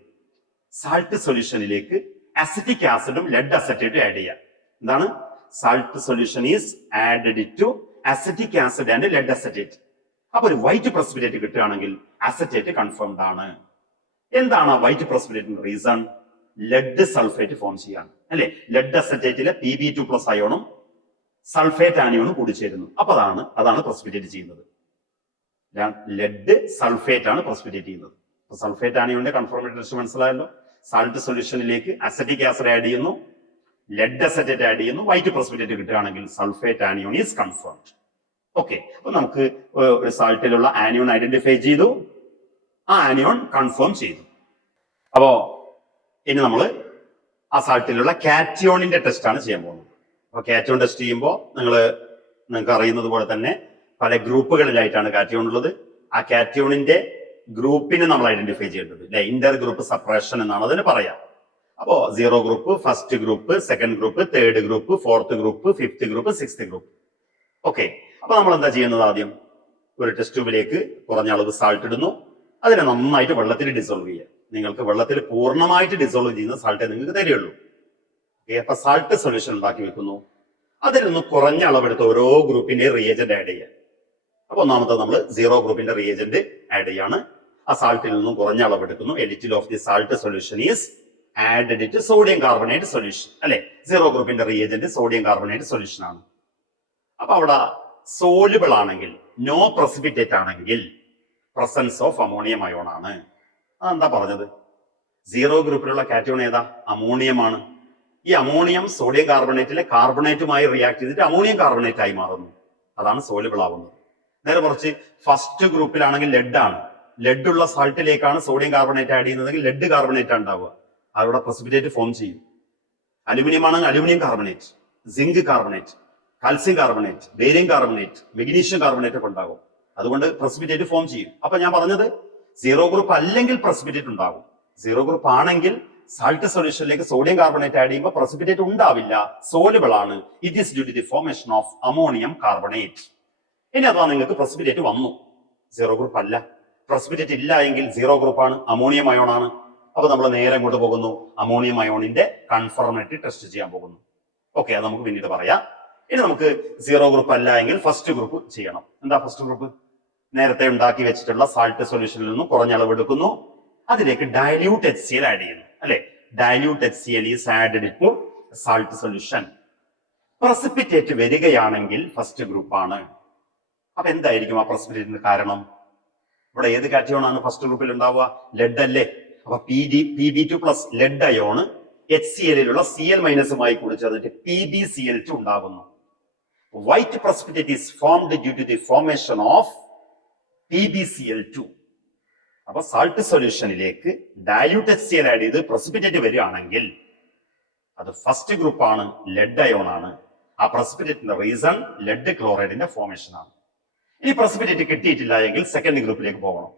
സാൾട്ട് സൊല്യൂഷനിലേക്ക് അസിറ്റിക് ആസിഡും ലെഡ് അസറ്റേറ്റും ആഡ് ചെയ്യാം. എന്താണ്? Salt solution is added to acetic acid and lead acetate. അപ്പൊ ഒരു വൈറ്റ് പ്രസിപ്പിറ്റേറ്റ് കിട്ടുകയാണെങ്കിൽ അസറ്റേറ്റ് കൺഫേംഡ് ആണ്. എന്താണ് ആ വൈറ്റ് പ്രസിപ്പിറ്റേറ്റിന്റെ റീസൺ? ലെഡ് സൾഫേറ്റ് ഫോം ചെയ്യാണ് അല്ലെ. ലെഡ് അസറ്റേറ്റിലെ Pb2+ അയോണും സൾഫേറ്റ് ആനിയോണും കൂടിച്ചേരുന്നു. അപ്പൊ അതാണ് പ്രസിപ്പിറ്റേറ്റ് ചെയ്യുന്നത്. ലെഡ് സൾഫേറ്റ് ആണ് പ്രസിപ്പിറ്റേറ്റ് ചെയ്യുന്നത്. സൾഫേറ്റ് ആനിയോണിന്റെ കൺഫോർമേറ്ററി ടെസ്റ്റ് മനസ്സിലായല്ലോ. സാൾട്ട് സൊല്യൂഷനിലേക്ക് അസറ്റിക് ആസിഡ് ആഡ് ചെയ്യുന്നു, ലെഡ് അസറ്റേറ്റ് ആഡ് ചെയ്യുന്നു, വൈറ്റ് പ്രസിപ്പിറ്റേറ്റ് കിട്ടുകയാണെങ്കിൽ sulphate anion is confirmed. Okay, അപ്പൊ നമുക്ക് ഒരു സാൾട്ടിലുള്ള ആനിയോൺ ഐഡന്റിഫൈ ചെയ്തു, ആ ആനിയോൺ കൺഫേം ചെയ്തു. അപ്പോ ഇനി നമ്മൾ ആ സാൾട്ടിലുള്ള കാറ്റിയോണിന്റെ ടെസ്റ്റ് ആണ് ചെയ്യാൻ പോകുന്നത്. അപ്പൊ കാറ്റിയോൺ ടെസ്റ്റ് ചെയ്യുമ്പോൾ നിങ്ങൾക്ക് അറിയുന്നത് പോലെ തന്നെ പല ഗ്രൂപ്പുകളിലായിട്ടാണ് കാറ്റിയോൺ ഉള്ളത്. ആ കാറ്റിയോണിന്റെ ഗ്രൂപ്പിനെ നമ്മൾ ഐഡന്റിഫൈ ചെയ്യേണ്ടത് അല്ലെ, ഇന്റർ ഗ്രൂപ്പ് സെപ്പറേഷൻ എന്നാണ് അതിന് പറയാം. അപ്പോ 0 group, first group, second group, third group, fourth group, fifth group, sixth group. Okay, അപ്പൊ നമ്മൾ എന്താ ചെയ്യുന്നത്? ആദ്യം ഒരു ടെസ്റ്റ് ട്യൂബിലേക്ക് കുറഞ്ഞ അളവ് സാൾട്ട് ഇടുന്നു, അതിനെ നന്നായിട്ട് വെള്ളത്തിൽ ഡിസോൾവ് ചെയ്യുക. നിങ്ങൾക്ക് വെള്ളത്തിൽ പൂർണ്ണമായിട്ട് ഡിസോൾവ് ചെയ്യുന്ന സാൾട്ടേ നിങ്ങൾക്ക് തരികയുള്ളൂ. അപ്പൊ സാൾട്ട് സൊല്യൂഷൻ ഉണ്ടാക്കി വെക്കുന്നു. അതിൽ നിന്ന് കുറഞ്ഞ അളവെടുത്ത് ഓരോ ഗ്രൂപ്പിന്റെയും റിയേജന്റ് ആഡ് ചെയ്യുക. അപ്പൊ ഒന്നാമത്തെ നമ്മൾ സീറോ ഗ്രൂപ്പിന്റെ റിയേജന്റ് ആഡ് ചെയ്യാണ്. ആ സാൾട്ടിൽ നിന്നും കുറഞ്ഞ അളവ് എടുക്കുന്നു. A little of the salt solution is added to sodium carbonate solution. അല്ലെ, സീറോ ഗ്രൂപ്പിന്റെ റിയേജന്റ് സോഡിയം കാർബണേറ്റ് സൊല്യൂഷൻ ആണ്. അപ്പൊ അവിടെ സോലുബിൾ ആണെങ്കിൽ, നോ പ്രസിപ്പിറ്റേറ്റ് ആണെങ്കിൽ പ്രസൻസ് ഓഫ് അമോണിയം അയോൺ ആണ്. അതെന്താ പറഞ്ഞത്? സീറോ ഗ്രൂപ്പിലുള്ള കാറ്റയോൺ ഏതാ? അമോണിയമാണ്. ഈ അമോണിയം സോഡിയം കാർബണേറ്റിലെ കാർബണേറ്റുമായി റിയാക്ട് ചെയ്തിട്ട് അമോണിയം കാർബണേറ്റ് ആയി മാറുന്നു. അതാണ് സോലുബിൾ ആവുന്നത്. നേരെ മറിച്ച് ഫസ്റ്റ് ഗ്രൂപ്പിലാണെങ്കിൽ ലെഡ് ആണ്. ലെഡ് ഉള്ള സാൾട്ടിലേക്കാണ് സോഡിയം കാർബണേറ്റ് ആഡ് ചെയ്യുന്നതെങ്കിൽ ലെഡ് കാർബണേറ്റ് ഉണ്ടാവുക. അവിടെ പ്രസിപ്പിറ്റേറ്റ് ഫോം ചെയ്യും. അലുമിനിയം ആണെങ്കിൽ aluminium carbonate, zinc carbonate, calcium carbonate, barium carbonate, magnesium carbonate ഒക്കെ ഉണ്ടാകും. അതുകൊണ്ട് പ്രസിപ്പിറ്റേറ്റ് ഫോം ചെയ്യും. അപ്പൊ ഞാൻ പറഞ്ഞത് സീറോ ഗ്രൂപ്പ് അല്ലെങ്കിൽ പ്രസിപ്പിറ്റേറ്റ് ഉണ്ടാകും. സീറോ ഗ്രൂപ്പ് ആണെങ്കിൽ സാൾട്ട് സൊല്യൂഷനിലേക്ക് സോഡിയം കാർബണേറ്റ് ആഡ് ചെയ്യുമ്പോൾ പ്രസിപ്പിറ്റേറ്റ് ഉണ്ടാവില്ല, സോലുബിൾ ആണ്. It is due to the formation of ammonium carbonate. ഇനി അഥവാ നിങ്ങൾക്ക് പ്രസിപ്പിറ്റേറ്റ് വന്നു, സീറോ ഗ്രൂപ്പ് അല്ല, പ്രസിപ്പിറ്റേറ്റ് ഇല്ല എങ്കിൽ സീറോ ഗ്രൂപ്പ് ആണ്, അമോണിയം അയോൺ ആണ്. അപ്പൊ നമ്മൾ നേരെ അങ്ങോട്ട് പോകുന്നു, അമോണിയം അയോണിന്റെ കൺഫർമേറ്ററി ടെസ്റ്റ് ചെയ്യാൻ പോകുന്നു. ഓക്കെ, അത് നമുക്ക് പിന്നീട് പറയാം. ഇനി നമുക്ക് സീറോ ഗ്രൂപ്പ് അല്ല എങ്കിൽ ഫസ്റ്റ് ഗ്രൂപ്പ് ചെയ്യണം. എന്താ ഫസ്റ്റ് ഗ്രൂപ്പ്? നേരത്തെ ഉണ്ടാക്കി വെച്ചിട്ടുള്ള സാൾട്ട് സൊല്യൂഷനിൽ നിന്നും കുറഞ്ഞ അളവ് എടുക്കുന്നു, അതിലേക്ക് ഡയല്യൂട്ട് HCl ആഡ് ചെയ്യുന്നു. അല്ലെ, dilute HCl is added to salt solution. Precipitate വരികയാണെങ്കിൽ ഫസ്റ്റ് ഗ്രൂപ്പ് ആണ്. അപ്പൊ എന്തായിരിക്കും ആ പ്രസിപ്പിറ്റേറ്റിന് കാരണം? ഇവിടെ ഏത് കാറ്റയോൺ ആണ് ഫസ്റ്റ് ഗ്രൂപ്പിൽ ഉണ്ടാവുക? ലെഡ് അല്ലേ? അപ്പൊ Pb2 plus lead ion HCl Cl മൈനസുമായി കൂടി ചേർന്നിട്ട് PbCl2 ഉണ്ടാകുന്നു. White precipitate is formed due to the formation of PbCl2. അപ്പൊ സാൾട്ട് സൊല്യൂഷനിലേക്ക് ഡയല്യൂട്ട് HCl ആഡ് ചെയ്ത് പ്രസിപ്പിറ്റേറ്റ് വരികയാണെങ്കിൽ അത് ഫസ്റ്റ് ഗ്രൂപ്പ് ആണ്, ലെഡ് അയോൺ ആണ്. ആ പ്രസിപ്പിറ്റേറ്റിന്റെ റീസൺ ലെഡ് ക്ലോറൈഡിന്റെ ഫോർമേഷൻ ആണ്. ഇനി പ്രസിപ്പിറ്റേറ്റ് കിട്ടിയിട്ടില്ല എങ്കിൽ സെക്കൻഡ് ഗ്രൂപ്പിലേക്ക് പോകണം.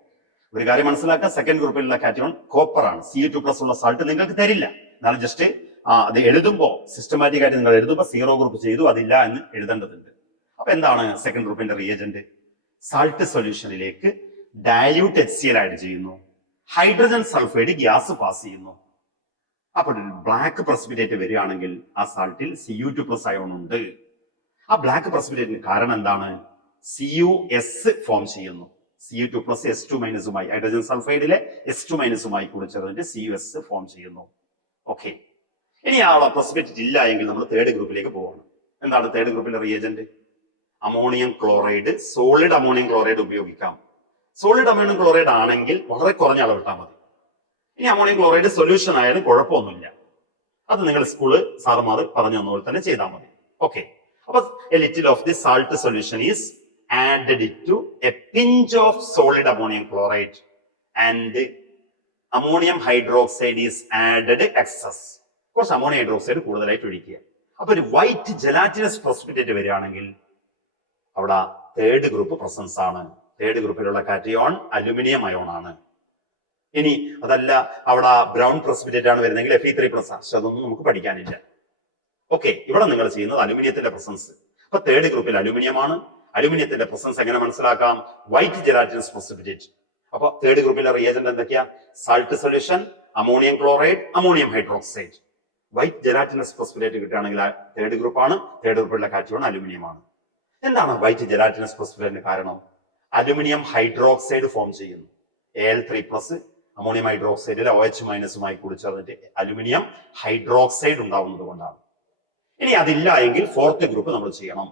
ഒരു കാര്യം മനസ്സിലാക്കുക, സെക്കൻഡ് ഗ്രൂപ്പിലുള്ള കാറ്റയോൺ കോപ്പർ ആണ്. Cu2+ ഉള്ള സാൾട്ട് നിങ്ങൾക്ക് തരില്ല. എന്നാലും ജസ്റ്റ് അത് എഴുതുമ്പോൾ സിസ്റ്റമാറ്റിക് ആയിട്ട് നിങ്ങൾ എഴുതുമ്പോൾ സീറോ ഗ്രൂപ്പ് ചെയ്തു അതില്ല എന്ന് എഴുതേണ്ടതുണ്ട്. അപ്പൊ എന്താണ് സെക്കൻഡ് ഗ്രൂപ്പിന്റെ റിയേജന്റ്? സാൾട്ട് സൊല്യൂഷനിലേക്ക് ഡയല്യൂട്ട് HCl ആഡ് ചെയ്യുന്നു, ഹൈഡ്രജൻ സൾഫൈഡ് ഗ്യാസ് പാസ് ചെയ്യുന്നു. അപ്പോൾ ബ്ലാക്ക് പ്രസിപ്പിറ്റേറ്റ് വരികയാണെങ്കിൽ ആ സാൾട്ടിൽ Cu2+ അയോൺ ഉണ്ട്. ആ ബ്ലാക്ക് പ്രസിപ്പിറ്റേറ്റിന് കാരണം എന്താണ്? CuS ഫോം ചെയ്യുന്നു. Cu2+ S2- ഹൈഡ്രജൻ സൾഫൈഡിലെ S2- കൂടി ചേർന്നിട്ട് CuS ഫോം ചെയ്യുന്നു. ഓക്കെ, ഇനി ആ പ്രസിപ്പിറ്റേറ്റ് ഇല്ല എങ്കിൽ നമ്മൾ തേർഡ് ഗ്രൂപ്പിലേക്ക് പോവാണ്. എന്താണ് തേർഡ് ഗ്രൂപ്പിലെ reagent? Ammonium chloride, solid ammonium chloride ഉപയോഗിക്കാം. സോളിഡ് അമോണിയം ക്ലോറൈഡ് ആണെങ്കിൽ വളരെ കുറഞ്ഞ അളവ് ഇട്ടാൽ മതി. ഇനി അമോണിയം ക്ലോറൈഡ് സൊല്യൂഷൻ ആയാലും കുഴപ്പമൊന്നുമില്ല. അത് നിങ്ങൾ സ്കൂള് സാറുമാർ പറഞ്ഞു തന്നപോലെ തന്നെ ചെയ്താൽ മതി. ഓക്കെ, അപ്പൊ A little of the salt solution is added to a pinch of solid ammonium chloride and ammonium hydroxide is added excess. കുറച്ച് അമോണിയം ഹൈഡ്രോക്സൈഡ് കൂടുതലായിട്ട് ഒഴിക്കുക. അപ്പൊ ഒരു വൈറ്റ് ജെലാറ്റിനസ് പ്രസിപ്പിറ്റേറ്റ് വരികയാണെങ്കിൽ അവിടെ തേർഡ് ഗ്രൂപ്പ് പ്രസൻസ് ആണ്. തേർഡ് ഗ്രൂപ്പിലുള്ള കാറ്റയോൺ അലുമിനിയം അയോൺ ആണ്. ഇനി അതല്ല അവിടെ ബ്രൗൺ പ്രസിപ്പിറ്റേറ്റ് ആണ് വരുന്നെങ്കിൽ Fe3+, അതൊന്നും നമുക്ക് പഠിക്കാനില്ല. ഓക്കെ, ഇവിടെ നിങ്ങൾ ചെയ്യുന്നത് അലുമിനിയത്തിന്റെ പ്രസൻസ്. അപ്പൊ തേർഡ് ഗ്രൂപ്പിൽ അലുമിനിയം ആണ്. അലുമിനിയത്തിന്റെ പ്രസൻസ് എങ്ങനെ മനസ്സിലാക്കാം? White gelatinous precipitate. അപ്പൊ തേർഡ് ഗ്രൂപ്പിലെ റിയേജന്റ് എന്തൊക്കെയാ? Salt solution, ammonium chloride, ammonium hydroxide. White gelatinous precipitate കിട്ടുകയാണെങ്കിൽ തേർഡ് ഗ്രൂപ്പ് ആണ്. തേർഡ് ഗ്രൂപ്പിലെ കാറ്റയോൺ അലുമിനിയം ആണ്. എന്താണ് വൈറ്റ് ജെലാറ്റിനസ് പ്രസിപ്പിറ്റേറ്റിന് കാരണം? അലുമിനിയം ഹൈഡ്രോക്സൈഡ് ഫോം ചെയ്യുന്നു. Al3+, അമോണിയം ഹൈഡ്രോക്സൈഡിലെ OH- കൂടി ചേർന്നിട്ട് അലുമിനിയം ഹൈഡ്രോക്സൈഡ് ഉണ്ടാവുന്നത് കൊണ്ടാണ്. ഇനി അതില്ല എങ്കിൽ ഫോർത്ത് ഗ്രൂപ്പ് നമ്മൾ ചെയ്യണം.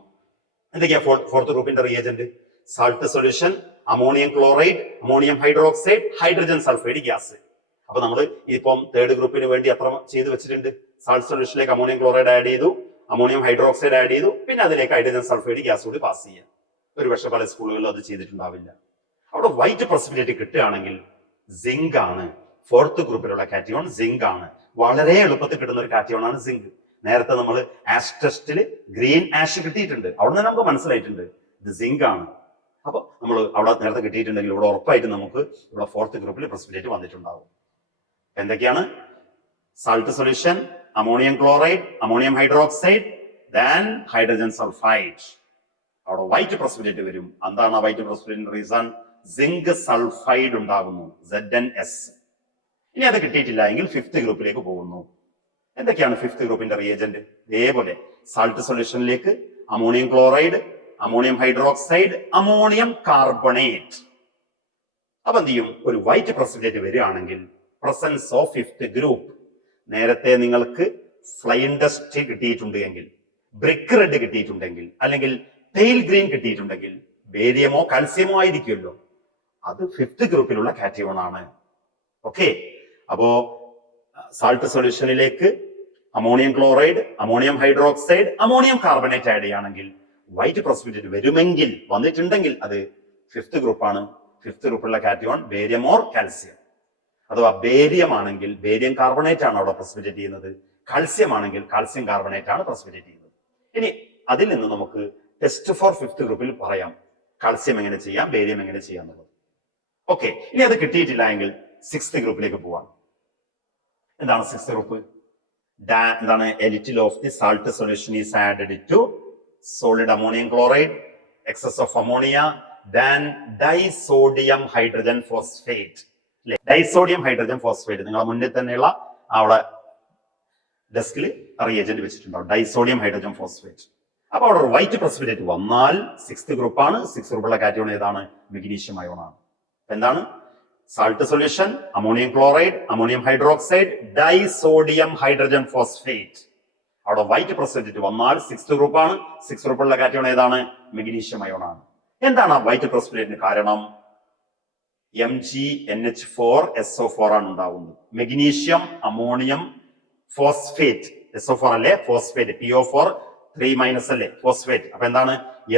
എന്തൊക്കെയാ ഫോർത്ത് ഗ്രൂപ്പിന്റെ reagent? Salt solution, ammonium chloride, ammonium hydroxide, hydrogen sulphide gas. അപ്പൊ നമ്മൾ ഇപ്പം തേർഡ് ഗ്രൂപ്പിന് വേണ്ടി അത്ര ചെയ്ത് വെച്ചിട്ടുണ്ട്. സാൾട്ട് സൊല്യൂഷനിലേക്ക് അമോണിയം ക്ലോറൈഡ് ആഡ് ചെയ്തു, അമോണിയം ഹൈഡ്രോക്സൈഡ് ആഡ് ചെയ്തു, പിന്നെ അതിലേക്ക് ഹൈഡ്രജൻ സൾഫൈഡ് ഗ്യാസ് കൂടി പാസ് ചെയ്യാം. ഒരു പക്ഷെ പല സ്കൂളുകളിലും അത് ചെയ്തിട്ടുണ്ടാവില്ല. അവിടെ വൈറ്റ് പ്രസിപ്പിറ്റേറ്റ് കിട്ടുകയാണെങ്കിൽ സിങ്ക് ആണ്. ഫോർത്ത് ഗ്രൂപ്പിലുള്ള കാറ്റയോൺ സിങ്ക് ആണ്. വളരെ എളുപ്പത്തിൽ കിട്ടുന്ന ഒരു കാറ്റയോൺ ആണ് സിങ്ക്. നേരത്തെ നമ്മൾ ആഷ് ടെസ്റ്റിൽ ഗ്രീൻ ആഷ് കിട്ടിയിട്ടുണ്ട്. അവിടെ നിന്ന് നമുക്ക് മനസ്സിലായിട്ടുണ്ട് ഇത് സിങ്ക് ആണ്. അപ്പൊ നമ്മൾ അവിടെ നേരത്തെ കിട്ടിയിട്ടുണ്ടെങ്കിൽ ഇവിടെ ഉറപ്പായിട്ട് നമുക്ക് ഇവിടെ ഫോർത്ത് ഗ്രൂപ്പിൽ പ്രസിപ്പിറ്റേറ്റ് വന്നിട്ടുണ്ടാവും. എന്തൊക്കെയാണ്? Salt solution, ammonium chloride, ammonium hydroxide, then hydrogen sulphide. അവിടെ വൈറ്റ് പ്രസിപ്പിറ്റേറ്റ് വരും. എന്താണ് white precipitate reason? Zinc sulphide ഉണ്ടാകുന്നു, ZnS. ഇനി അത് കിട്ടിയിട്ടില്ല എങ്കിൽ ഫിഫ്ത് ഗ്രൂപ്പിലേക്ക് പോകുന്നു. എന്തൊക്കെയാണ് ഫിഫ്ത് ഗ്രൂപ്പിന്റെ റിയേജന്റ്? ഇതേപോലെ സാൾട്ട് സൊല്യൂഷനിലേക്ക് ammonium chloride, ammonium hydroxide, ammonium carbonate. അപ്പൊ എന്ത് ചെയ്യും? ഒരു വൈറ്റ് പ്രസിപ്പിറ്റേറ്റ് വരികയാണെങ്കിൽ പ്രസൻസ് ഓഫ് ഫിഫ്ത്ത് ഗ്രൂപ്പ്. നേരത്തെ നിങ്ങൾക്ക് ഫ്ലൈൻ ഡസ്റ്റ് കിട്ടിയിട്ടുണ്ട് എങ്കിൽ, ബ്രിക്ക് റെഡ് കിട്ടിയിട്ടുണ്ടെങ്കിൽ, അല്ലെങ്കിൽ പെയിൽ ഗ്രീൻ കിട്ടിയിട്ടുണ്ടെങ്കിൽ ബേരിയമോ കാൽസ്യമോ ആയിരിക്കുമല്ലോ. അത് ഫിഫ്ത്ത് ഗ്രൂപ്പിലുള്ള കാറ്റയോൺ ആണ്. ഓക്കെ, അപ്പോ സാൾട്ട് സൊല്യൂഷനിലേക്ക് ammonium chloride, ammonium hydroxide, ammonium carbonate add ചെയ്യുകയാണെങ്കിൽ വൈറ്റ് പ്രസിപ്പിറ്റേറ്റ് വരുമെങ്കിൽ, വന്നിട്ടുണ്ടെങ്കിൽ അത് ഫിഫ്ത്ത് ഗ്രൂപ്പാണ്. ഫിഫ്ത്ത് ഗ്രൂപ്പുള്ള കാറ്റയോൺ ബേരിയം ഓർ കാൽസ്യം. അഥവാ ബേരിയം ആണെങ്കിൽ ബേരിയം കാർബണേറ്റ് ആണ് അവിടെ പ്രസിപ്പിറ്റേറ്റ് ചെയ്യുന്നത്. കാൽസ്യം ആണെങ്കിൽ കാൽസ്യം കാർബണേറ്റ് ആണ് പ്രസിപ്പിറ്റേറ്റ് ചെയ്യുന്നത്. ഇനി അതിൽ നിന്ന് നമുക്ക് ടെസ്റ്റ് ഫോർ ഫിഫ്ത്ത് ഗ്രൂപ്പിൽ പറയാം കാൽസ്യം എങ്ങനെ ചെയ്യാം, ബേരിയം എങ്ങനെ ചെയ്യാം എന്നുള്ളത്. ഓക്കെ, ഇനി അത് കിട്ടിയിട്ടില്ല എങ്കിൽ സിക്സ്ത് ഗ്രൂപ്പിലേക്ക് പോവാം. എന്താണ് സിക്സ്ത് ഗ്രൂപ്പ്? എന്താണ്? A little of the salt solution is added to solid ammonium chloride, excess of ammonia, then disodium hydrogen phosphate. അല്ലെ, ഡൈസോഡിയം ഹൈഡ്രജൻ ഫോസ്ഫേറ്റ് നിങ്ങളുടെ മുന്നിൽ തന്നെയുള്ള അവിടെ ഡെസ്കിൽ റിയേജന്റ് വെച്ചിട്ടുണ്ടാവും, ഡൈസോഡിയം ഹൈഡ്രജൻ ഫോസ്ഫേറ്റ്. അപ്പൊ അവിടെ ഒരു വൈറ്റ് പ്രസിപ്പിറ്റേറ്റ് വന്നാൽ സിക്സ്ത് ഗ്രൂപ്പാണ്. സിക്സ് ഗ്രൂപ്പുള്ള കാറ്റയോൺ ഏതാണ്? മെഗ്നീഷ്യം അയോൺ ആണ്. എന്താണ്? Salt solution, ammonium chloride, ammonium hydroxide, disodium hydrogen phosphate. അവിടെ വൈറ്റ് പ്രസിപ്പിറ്റേറ്റ് വന്നാൽ സിക്സ്ത് ഗ്രൂപ്പാണ്. സിക്സ് ഗ്രൂപ്പുള്ള കാറ്റയോൺ ഏതാണ്? മെഗ്നീഷ്യം അയോൺ ആണ്. എന്താണ് ആ വൈറ്റ് പ്രസിപ്പിറ്റേറ്റിന് കാരണം? MgNH4SO4 ആണ് ഉണ്ടാവുന്നത്. മെഗ്നീഷ്യം അമോണിയം ഫോസ്ഫേറ്റ്, SO4 അല്ലേ, ഫോസ്ഫേറ്റ്, PO4 3- അല്ലേ, ഫോസ്ഫേറ്റ്. അപ്പൊ എന്താണ്?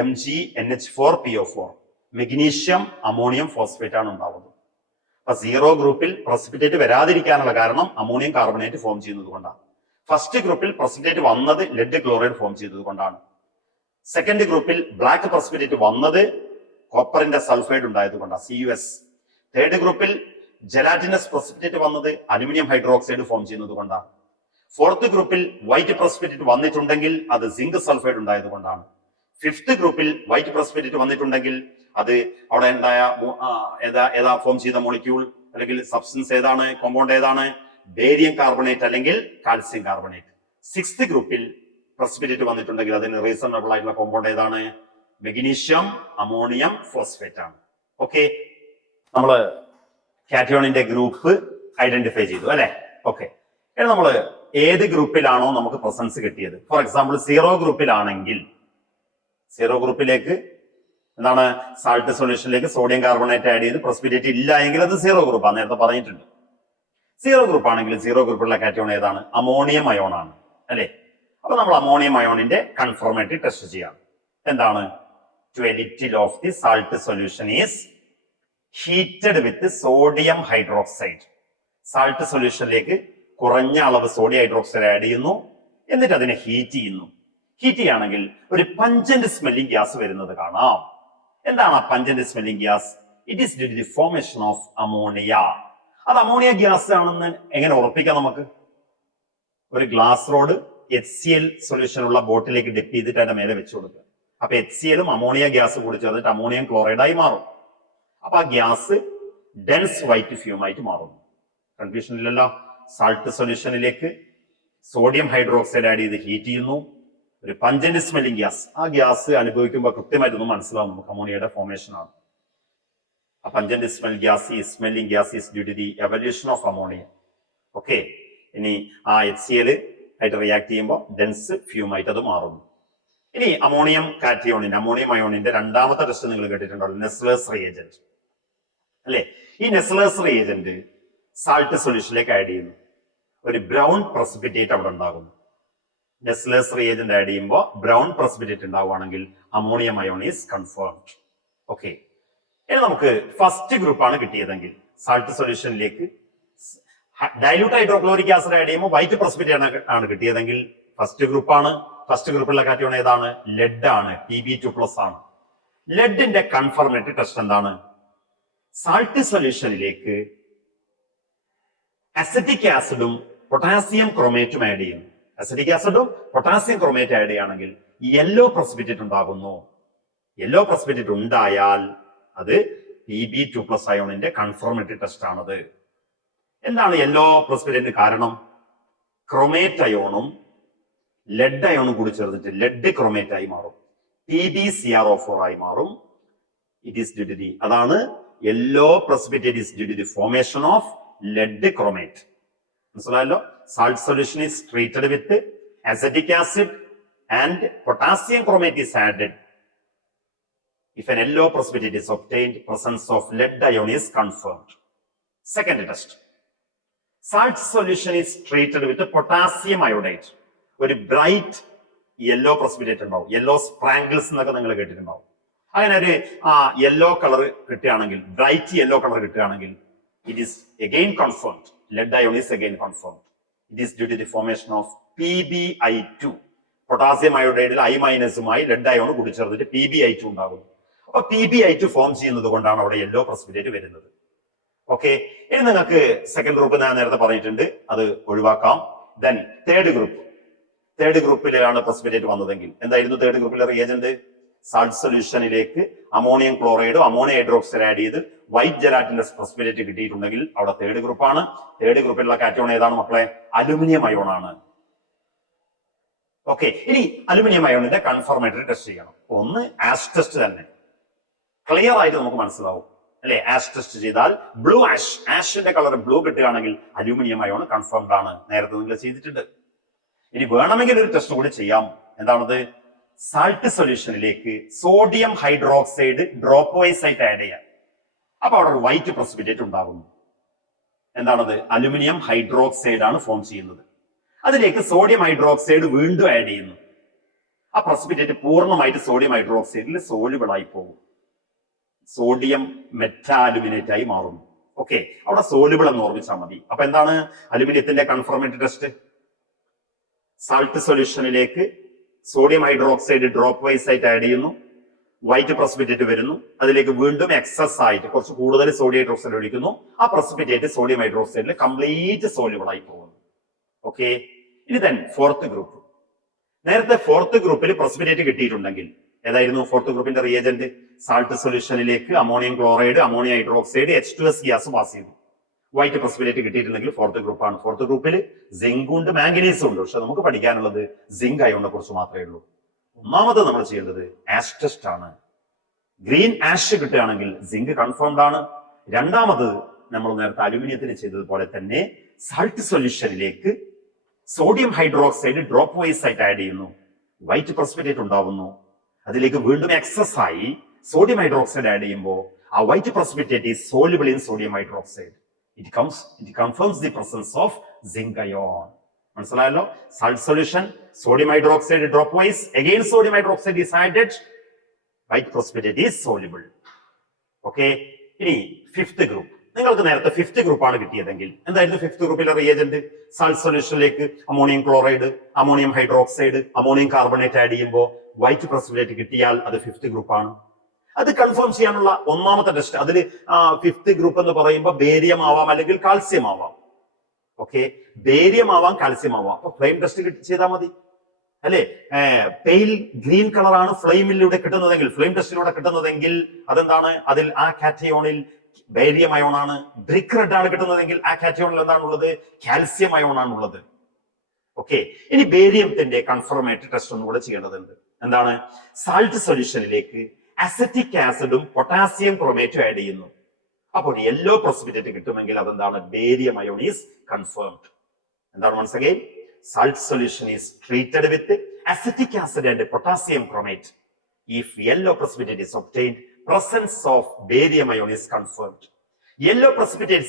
MgNH4PO4, മെഗ്നീഷ്യം അമോണിയം ഫോസ്ഫേറ്റ് ആണ് ഉണ്ടാവുന്നത്. അപ്പൊ സീറോ ഗ്രൂപ്പിൽ പ്രസിപ്പിറ്റേറ്റ് വരാതിരിക്കാനുള്ള കാരണം അമോണിയം കാർബണേറ്റ് ഫോം ചെയ്യുന്നത് കൊണ്ടാണ്. ഫസ്റ്റ് ഗ്രൂപ്പിൽ പ്രസിപ്പിറ്റേറ്റ് വന്നത് ലെഡ് ക്ലോറൈഡ് ഫോം ചെയ്തത് കൊണ്ടാണ്. സെക്കൻഡ് ഗ്രൂപ്പിൽ ബ്ലാക്ക് പ്രസിപ്പിറ്റേറ്റ് വന്നത് കോപ്പറിന്റെ സൾഫൈഡ് ഉണ്ടായത് കൊണ്ടാണ്, CuS. തേർഡ് ഗ്രൂപ്പിൽ ജലാറ്റിനസ് പ്രസിപ്പിറ്റേറ്റ് വന്നത് അലുമിനിയം ഹൈഡ്രോക്സൈഡ് ഫോം ചെയ്യുന്നത് കൊണ്ടാണ്. ഫോർത്ത് ഗ്രൂപ്പിൽ വൈറ്റ് പ്രസിപ്പിറ്റേറ്റ് വന്നിട്ടുണ്ടെങ്കിൽ അത് സിങ്ക് സൾഫൈഡ് ഉണ്ടായത് കൊണ്ടാണ്. ഫിഫ്ത്ത് ഗ്രൂപ്പിൽ വൈറ്റ് പ്രസിപ്പിറ്റേറ്റ് വന്നിട്ടുണ്ടെങ്കിൽ അത് അവിടെ ഉണ്ടായ ഏതാ ഫോം ചെയ്ത മോളിക്യൂൾ അല്ലെങ്കിൽ സബ്സ്റ്റൻസ് ഏതാണ്, കോമ്പൗണ്ട് ഏതാണ്? ബേരിയം കാർബണേറ്റ് അല്ലെങ്കിൽ കാൽസ്യം കാർബണേറ്റ്. സിക്സ്ത് ഗ്രൂപ്പിൽ പ്രസിപ്പിറ്റേറ്റ് വന്നിട്ടുണ്ടെങ്കിൽ അതിന് റീസണബിൾ ആയിട്ടുള്ള കോമ്പൗണ്ട് ഏതാണ്? മെഗ്നീഷ്യം അമോണിയം ഫോസ്ഫേറ്റ് ആണ്. ഓക്കെ, നമ്മള് കാറ്റയോണിന്റെ ഗ്രൂപ്പ് ഐഡന്റിഫൈ ചെയ്തു അല്ലെ. ഓക്കെ, ഇനി നമ്മള് ഏത് ഗ്രൂപ്പിലാണോ നമുക്ക് പ്രസൻസ് കിട്ടിയത്, ഫോർ എക്സാമ്പിൾ സീറോ ഗ്രൂപ്പിലാണെങ്കിൽ, സീറോ ഗ്രൂപ്പിലേക്ക് എന്താണ്? സാൾട്ട് സൊല്യൂഷനിലേക്ക് സോഡിയം കാർബണേറ്റ് ആഡ് ചെയ്ത് പ്രസിപ്പിറ്റേറ്റ് ഇല്ല എങ്കിൽ അത് സീറോ ഗ്രൂപ്പാണ്, നേരത്തെ പറഞ്ഞിട്ടുണ്ട്. സീറോ ഗ്രൂപ്പ് ആണെങ്കിൽ സീറോ ഗ്രൂപ്പുള്ള കാറ്റയോൺ ഏതാണ്? അമോണിയം അയോൺ ആണ് അല്ലെ. അപ്പൊ നമ്മൾ അമോണിയം അയോണിന്റെ കൺഫർമേറ്റീവ് ടെസ്റ്റ് ചെയ്യാം. എന്താണ്? To a little of the salt solution is heated with sodium hydroxide. Salt സൊല്യൂഷനിലേക്ക് കുറഞ്ഞ അളവ് സോഡിയം ഹൈഡ്രോക്സൈഡ് ആഡ് ചെയ്യുന്നു, എന്നിട്ട് അതിനെ ഹീറ്റ് ചെയ്യുന്നു. ഹീറ്റ് ചെയ്യുകയാണെങ്കിൽ ഒരു പഞ്ചന്റ് സ്മെല്ലിംഗ് ഗ്യാസ് വരുന്നത് കാണാം. എന്താണ് ആ pungent smelling gas? It is due to the formation of ammonia. അത് അമോണിയ ഗ്യാസ് ആണെന്ന് എങ്ങനെ ഉറപ്പിക്കാം നമുക്ക്? ഒരു ഗ്ലാസ് റോഡ് HCl സൊല്യൂഷൻ ഉള്ള ബോട്ടിലേക്ക് ഡിപ്പ് ചെയ്തിട്ട് അതിന്റെ മേലെ വെച്ചു കൊടുക്കുക. അപ്പൊ HClഉം അമോണിയ ഗ്യാസ് കൂടി ചേർന്നിട്ട് അമോണിയം ക്ലോറൈഡ് ആയി മാറും. അപ്പൊ ആ ഗ്യാസ് ഡെൻസ് വൈറ്റ് ഫ്യൂം ആയിട്ട് മാറുന്നു. കൺഫ്യൂഷൻ ഇല്ലല്ലോ. സാൾട്ട് സൊല്യൂഷനിലേക്ക് സോഡിയം ഹൈഡ്രോക്സൈഡ് ആഡ് ചെയ്ത് ഹീറ്റ് ചെയ്യുന്നു, ഒരു പഞ്ചന്റ് സ്മെല്ലിംഗ് ഗ്യാസ്. ആ ഗ്യാസ് അനുഭവിക്കുമ്പോൾ കൃത്യമായിട്ടൊന്നും മനസ്സിലാവും നമുക്ക് അമോണിയയുടെ ഫോർമേഷൻ ആണ്. ആ pungent smelling gas is due to the evolution of ammonia. Okay, ഇനി ആ HCl ആയിട്ട് റിയാക്ട് ചെയ്യുമ്പോൾ ഡെൻസ് ഫ്യൂം ആയിട്ട് അത് മാറുന്നു. ഇനി അമോണിയം അയോണിന്റെ രണ്ടാമത്തെ ടെസ്റ്റ് നിങ്ങൾ കേട്ടിട്ടുണ്ടല്ലോ, നെസ്ലേഴ്സ് റിയേജന്റ് അല്ലെ. ഈ നെസ്ലേഴ്സ് റിയേജന്റ് സാൾട്ട് സൊല്യൂഷനിലേക്ക് ആഡ് ചെയ്യുന്നു, ഒരു ബ്രൗൺ പ്രസിപ്പിറ്റേറ്റ് അവിടെ ഉണ്ടാകുന്നു. നെസ്ലേഴ്സ് റിയേജന്റ് ആഡ് ചെയ്യുമ്പോൾ ബ്രൗൺ പ്രസിപ്പിറ്റേറ്റ് ഉണ്ടാവുകയാണെങ്കിൽ ammonium ion is confirmed. Okay, ഇനി നമുക്ക് ഫസ്റ്റ് ഗ്രൂപ്പാണ് കിട്ടിയതെങ്കിൽ സാൾട്ട് സൊല്യൂഷനിലേക്ക് ഡൈല്യൂട്ട് ഹൈഡ്രോക്ലോറിക് ആസിഡ് ആഡ് ചെയ്യുമ്പോൾ വൈറ്റ് പ്രസിപ്പിറ്റേറ്റ് ആണ് കിട്ടിയതെങ്കിൽ ഫസ്റ്റ് ഗ്രൂപ്പാണ്. ഫസ്റ്റ് ഗ്രൂപ്പുള്ള കാറ്റയോൺ ഏതാണ്? ലെഡ് ആണ്, Pb2+ ആണ്. ലെഡിന്റെ കൺഫർമേറ്റീവ് ടെസ്റ്റ് എന്താണ്? സാൾട്ട് സൊല്യൂഷനിലേക്ക് അസറ്റിക് ആസിഡും പൊട്ടാസ്യം ക്രോമേറ്റും ആഡ് ചെയ്യുന്നു. അസറ്റിക് ആസിഡും പൊട്ടാസ്യം ക്രോമേറ്റ് ആഡ് ചെയ്യുകയാണെങ്കിൽ യെല്ലോ പ്രസിപ്പിറ്റേറ്റ് ഉണ്ടാകുന്നു. യെല്ലോ പ്രസിപ്പിറ്റേറ്റ് ഉണ്ടായാൽ അത് Pb2+ അയോണിന്റെ കൺഫർമേറ്റീവ് ടെസ്റ്റ് ആണത്. എന്താണ് യെല്ലോ പ്രസിപ്പിറ്റേറ്റ് കാരണം? ക്രോമേറ്റ് അയോണും ലെഡ് അയോണും കൂടി ചേർന്നിട്ട് ലെഡ് ക്രോമേറ്റ് ആയി മാറും. PbCrO4 ആയി മാറും. It is due to the, അതാണ് yellow precipitate is due to the formation of lead chromate. മനസ്സിലായല്ലോ? Salt solution is treated with acetic acid and potassium chromate is added. If an yellow precipitate is obtained, presence of lead ion is confirmed. Second test. Salt solution is treated with potassium iodide. ഒരു bright yellow precipitate ഉണ്ടാവും. Yellow sprinkles എന്നൊക്കെ നിങ്ങൾ കേട്ടിട്ടുണ്ടാവും. അങ്ങനെ ഒരു yellow colour കിട്ടുകയാണെങ്കിൽ, bright yellow colour കിട്ടുകയാണെങ്കിൽ, it is again confirmed. Lead ion is again confirmed. It is due to the formation of PbI2. Potassium അയോഡൈഡിൽ I- ലെഡ് അയോൺ കൂടിച്ചേർന്നിട്ട് PbI2 ഉണ്ടാകും. അപ്പൊ PbI2 ഫോം ചെയ്യുന്നത് കൊണ്ടാണ് അവിടെ യെല്ലോ പ്രസിപ്പിറ്റേറ്റ് വരുന്നത്. ഓക്കെ, ഇനി നിങ്ങൾക്ക് സെക്കൻഡ് ഗ്രൂപ്പ് ഞാൻ നേരത്തെ പറഞ്ഞിട്ടുണ്ട്, അത് ഒഴിവാക്കാം. ദെൻ തേർഡ് ഗ്രൂപ്പിലാണ് പ്രസിപ്പിറ്റേറ്റ് വന്നതെങ്കിൽ എന്തായിരുന്നു തേർഡ് ഗ്രൂപ്പിലെ റിയേജന്റ്? സാൾട്ട് സൊല്യൂഷനിലേക്ക് അമോണിയം ക്ലോറൈഡോ അമോണിയം ഹൈഡ്രോക്സൈഡ് ആഡ് ചെയ്ത് വൈറ്റ് ജെലാറ്റിന്റെ പ്രസിപ്പിറ്റേറ്റ് കിട്ടിയിട്ടുണ്ടെങ്കിൽ അവിടെ തേർഡ് ഗ്രൂപ്പാണ്. തേർഡ് ഗ്രൂപ്പിലുള്ള കാറ്റയോൺ ഏതാണ് മക്കളെ? അലുമിനിയം അയോൺ ആണ്. ഓക്കെ, ഇനി അലുമിനിയം അയോണിന്റെ കൺഫർമേറ്ററി ടെസ്റ്റ് ചെയ്യണം. ഒന്ന് ആഷ് ടെസ്റ്റ് തന്നെ, ക്ലിയർ ആയിട്ട് നമുക്ക് മനസ്സിലാവും അല്ലെ? ആഷ് ടെസ്റ്റ് ചെയ്താൽ ബ്ലൂ ആഷിന്റെ കളർ ബ്ലൂ കിട്ടുകയാണെങ്കിൽ അലൂമിനിയം അയോൺ കൺഫേംഡ് ആണ്. നേരത്തെ നിങ്ങൾ ചെയ്തിട്ടുണ്ട്. ഇനി വേണമെങ്കിൽ ഒരു ടെസ്റ്റ് കൂടി ചെയ്യാം. എന്താണത്? സാൾട്ട് സൊല്യൂഷനിലേക്ക് സോഡിയം ഹൈഡ്രോക്സൈഡ് ഡ്രോപ്പ് വൈസ് ആയിട്ട് ആഡ് ചെയ്യാം. അപ്പൊ അവിടെ ഒരു വൈറ്റ് പ്രസിപ്പിറ്റേറ്റ് ഉണ്ടാകുന്നു. എന്താണത്? അലുമിനിയം ഹൈഡ്രോക്സൈഡ് ആണ് ഫോം ചെയ്യുന്നത്. അതിലേക്ക് സോഡിയം ഹൈഡ്രോക്സൈഡ് വീണ്ടും ആഡ് ചെയ്യുന്നു. ആ പ്രസിപ്പിറ്റേറ്റ് പൂർണ്ണമായിട്ട് സോഡിയം ഹൈഡ്രോക്സൈഡിൽ സോല്യൂബിൾ ആയി പോകും. സോഡിയം മെറ്റാലുമിനേറ്റ് ആയി മാറുന്നു. ഓക്കെ, അവിടെ സോല്യൂബിൾ എന്ന് ഓർമ്മിച്ചാൽ മതി. അപ്പൊ എന്താണ് അലുമിനിയത്തിന്റെ കൺഫർമേറ്ററി ടെസ്റ്റ്? സാൾട്ട് സൊല്യൂഷനിലേക്ക് സോഡിയം ഹൈഡ്രോക്സൈഡ് ഡ്രോപ്പ് വൈസ് ആയിട്ട് ആഡ് ചെയ്യുന്നു. വൈറ്റ് പ്രസിപ്പിറ്റേറ്റ് വരുന്നു. അതിലേക്ക് വീണ്ടും എക്സസ് ആയിട്ട് കുറച്ച് കൂടുതൽ സോഡിയം ഹൈഡ്രോക്സൈഡ് ഒഴിക്കുന്നു. ആ പ്രസിപ്പിറ്റേറ്റ് സോഡിയം ഹൈഡ്രോക്സൈഡിൽ കംപ്ലീറ്റ് സോല്യൂബിൾ ആയി പോകുന്നു. ഓക്കെ, ഇനി then ഫോർത്ത് ഗ്രൂപ്പ്. നേരത്തെ ഫോർത്ത് ഗ്രൂപ്പിൽ പ്രസിപ്പിറ്റേറ്റ് കിട്ടിയിട്ടുണ്ടെങ്കിൽ ഏതായിരുന്നു ഫോർത്ത് ഗ്രൂപ്പിന്റെ റിയേജന്റ്? സാൾട്ട് സൊല്യൂഷനിലേക്ക് ammonium chloride ammonium hydroxide H2S gas pass ചെയ്തു. വൈറ്റ് പ്രസിപ്പിറ്റേറ്റ് കിട്ടിയിട്ടുണ്ടെങ്കിൽ ഫോർത്ത് ഗ്രൂപ്പാണ്. ഫോർത്ത് ഗ്രൂപ്പിൽ സിങ്ക് ഉണ്ട്, മാംഗനീസും ഉണ്ട്. പക്ഷെ നമുക്ക് പഠിക്കാനുള്ളത് സിങ്ക് അയോണിനെ കുറിച്ച് മാത്രമേ ഉള്ളൂ. ഒന്നാമത് നമ്മൾ ചെയ്യേണ്ടത് ആഷ് ടെസ്റ്റ് ആണ്. ഗ്രീൻ ആഷ് കിട്ടുകയാണെങ്കിൽ സിങ്ക് കൺഫേംഡ് ആണ്. രണ്ടാമത് നമ്മൾ നേരത്തെ അലുമിനിയത്തിന് ചെയ്തതുപോലെ തന്നെ സാൾട്ട് സൊല്യൂഷനിലേക്ക് സോഡിയം ഹൈഡ്രോക്സൈഡ് ഡ്രോപ്പ് വൈസ് ആയിട്ട് ആഡ് ചെയ്യുന്നു. വൈറ്റ് പ്രസിപ്പിറ്റേറ്റ് ഉണ്ടാവുന്നു. അതിലേക്ക് വീണ്ടും എക്സസ് ആയി സോഡിയം ഹൈഡ്രോക്സൈഡ് ആഡ് ചെയ്യുമ്പോൾ ആ white precipitate is soluble in sodium hydroxide. It confirms the presence of zinc ion. മനസ്സിലായല്ലോ? Salt solution sodium hydroxide dropwise, again sodium hydroxide is added, white precipitate is soluble. Okay, ഇനി fifth group. നിങ്ങൾക്ക് നേരത്തെ fifth ഗ്രൂപ്പാണ് കിട്ടിയതെങ്കിൽ എന്തായിരുന്നു fifth ഗ്രൂപ്പിലെ reagent? Salt സൊല്യൂഷനിലേക്ക് ammonium chloride ammonium hydroxide ammonium carbonate add ചെയ്യുമ്പോൾ വൈറ്റ് പ്രസിപ്പിറ്റേറ്റ് കിട്ടിയാൽ അത് ഫിഫ്ത് ഗ്രൂപ്പാണ്. അത് കൺഫേം ചെയ്യാനുള്ള ഒന്നാമത്തെ ടെസ്റ്റ്. അതിൽ ഫിഫ്ത് ഗ്രൂപ്പ് എന്ന് പറയുമ്പോൾ ബേരിയം ആവാം അല്ലെങ്കിൽ കാൽസ്യം ആവാം. ഓക്കെ, ബേരിയം ആവാം കാൽസ്യം ആവാം. അപ്പൊ ഫ്ലെയിം ടെസ്റ്റ് ചെയ്താൽ മതി അല്ലെ? പെയിൽ ഗ്രീൻ കളറാണ് ഫ്ലെയിമിലൂടെ കിട്ടുന്നതെങ്കിൽ, ഫ്ലെയിം ടെസ്റ്റിലൂടെ കിട്ടുന്നതെങ്കിൽ അതെന്താണ്? അതിൽ ആ കാറ്റയോണിൽ ബേരിയം അയോൺ ആണ്. ബ്രിക്ക് റെഡ് ആണ് കിട്ടുന്നതെങ്കിൽ ആ കാറ്റയോണിൽ എന്താണുള്ളത്? കാൽസ്യം അയോൺ ആണുള്ളത്. ഓക്കെ, ഇനി ബേരിയത്തിന്റെ കൺഫർമേറ്ററി ടെസ്റ്റ് ഒന്നുകൂടെ ചെയ്യേണ്ടതുണ്ട്. എന്താണ്? സാൾട്ട് സൊല്യൂഷനിലേക്ക് അസറ്റിക് ആസിഡും പൊട്ടാസ്യം ക്രോമേറ്റും ആഡ് ചെയ്യുന്നു. അപ്പോൾ യെല്ലോ പ്രസിപ്പിറ്റേറ്റ് കിട്ടുമെങ്കിൽ അതെന്താണ്? Barium ion is confirmed. എന്താണ്? Once again, salt solution is treated with acetic acid and potassium chromate. If yellow precipitate is obtained, presence of barium ion is confirmed. Yellow precipitate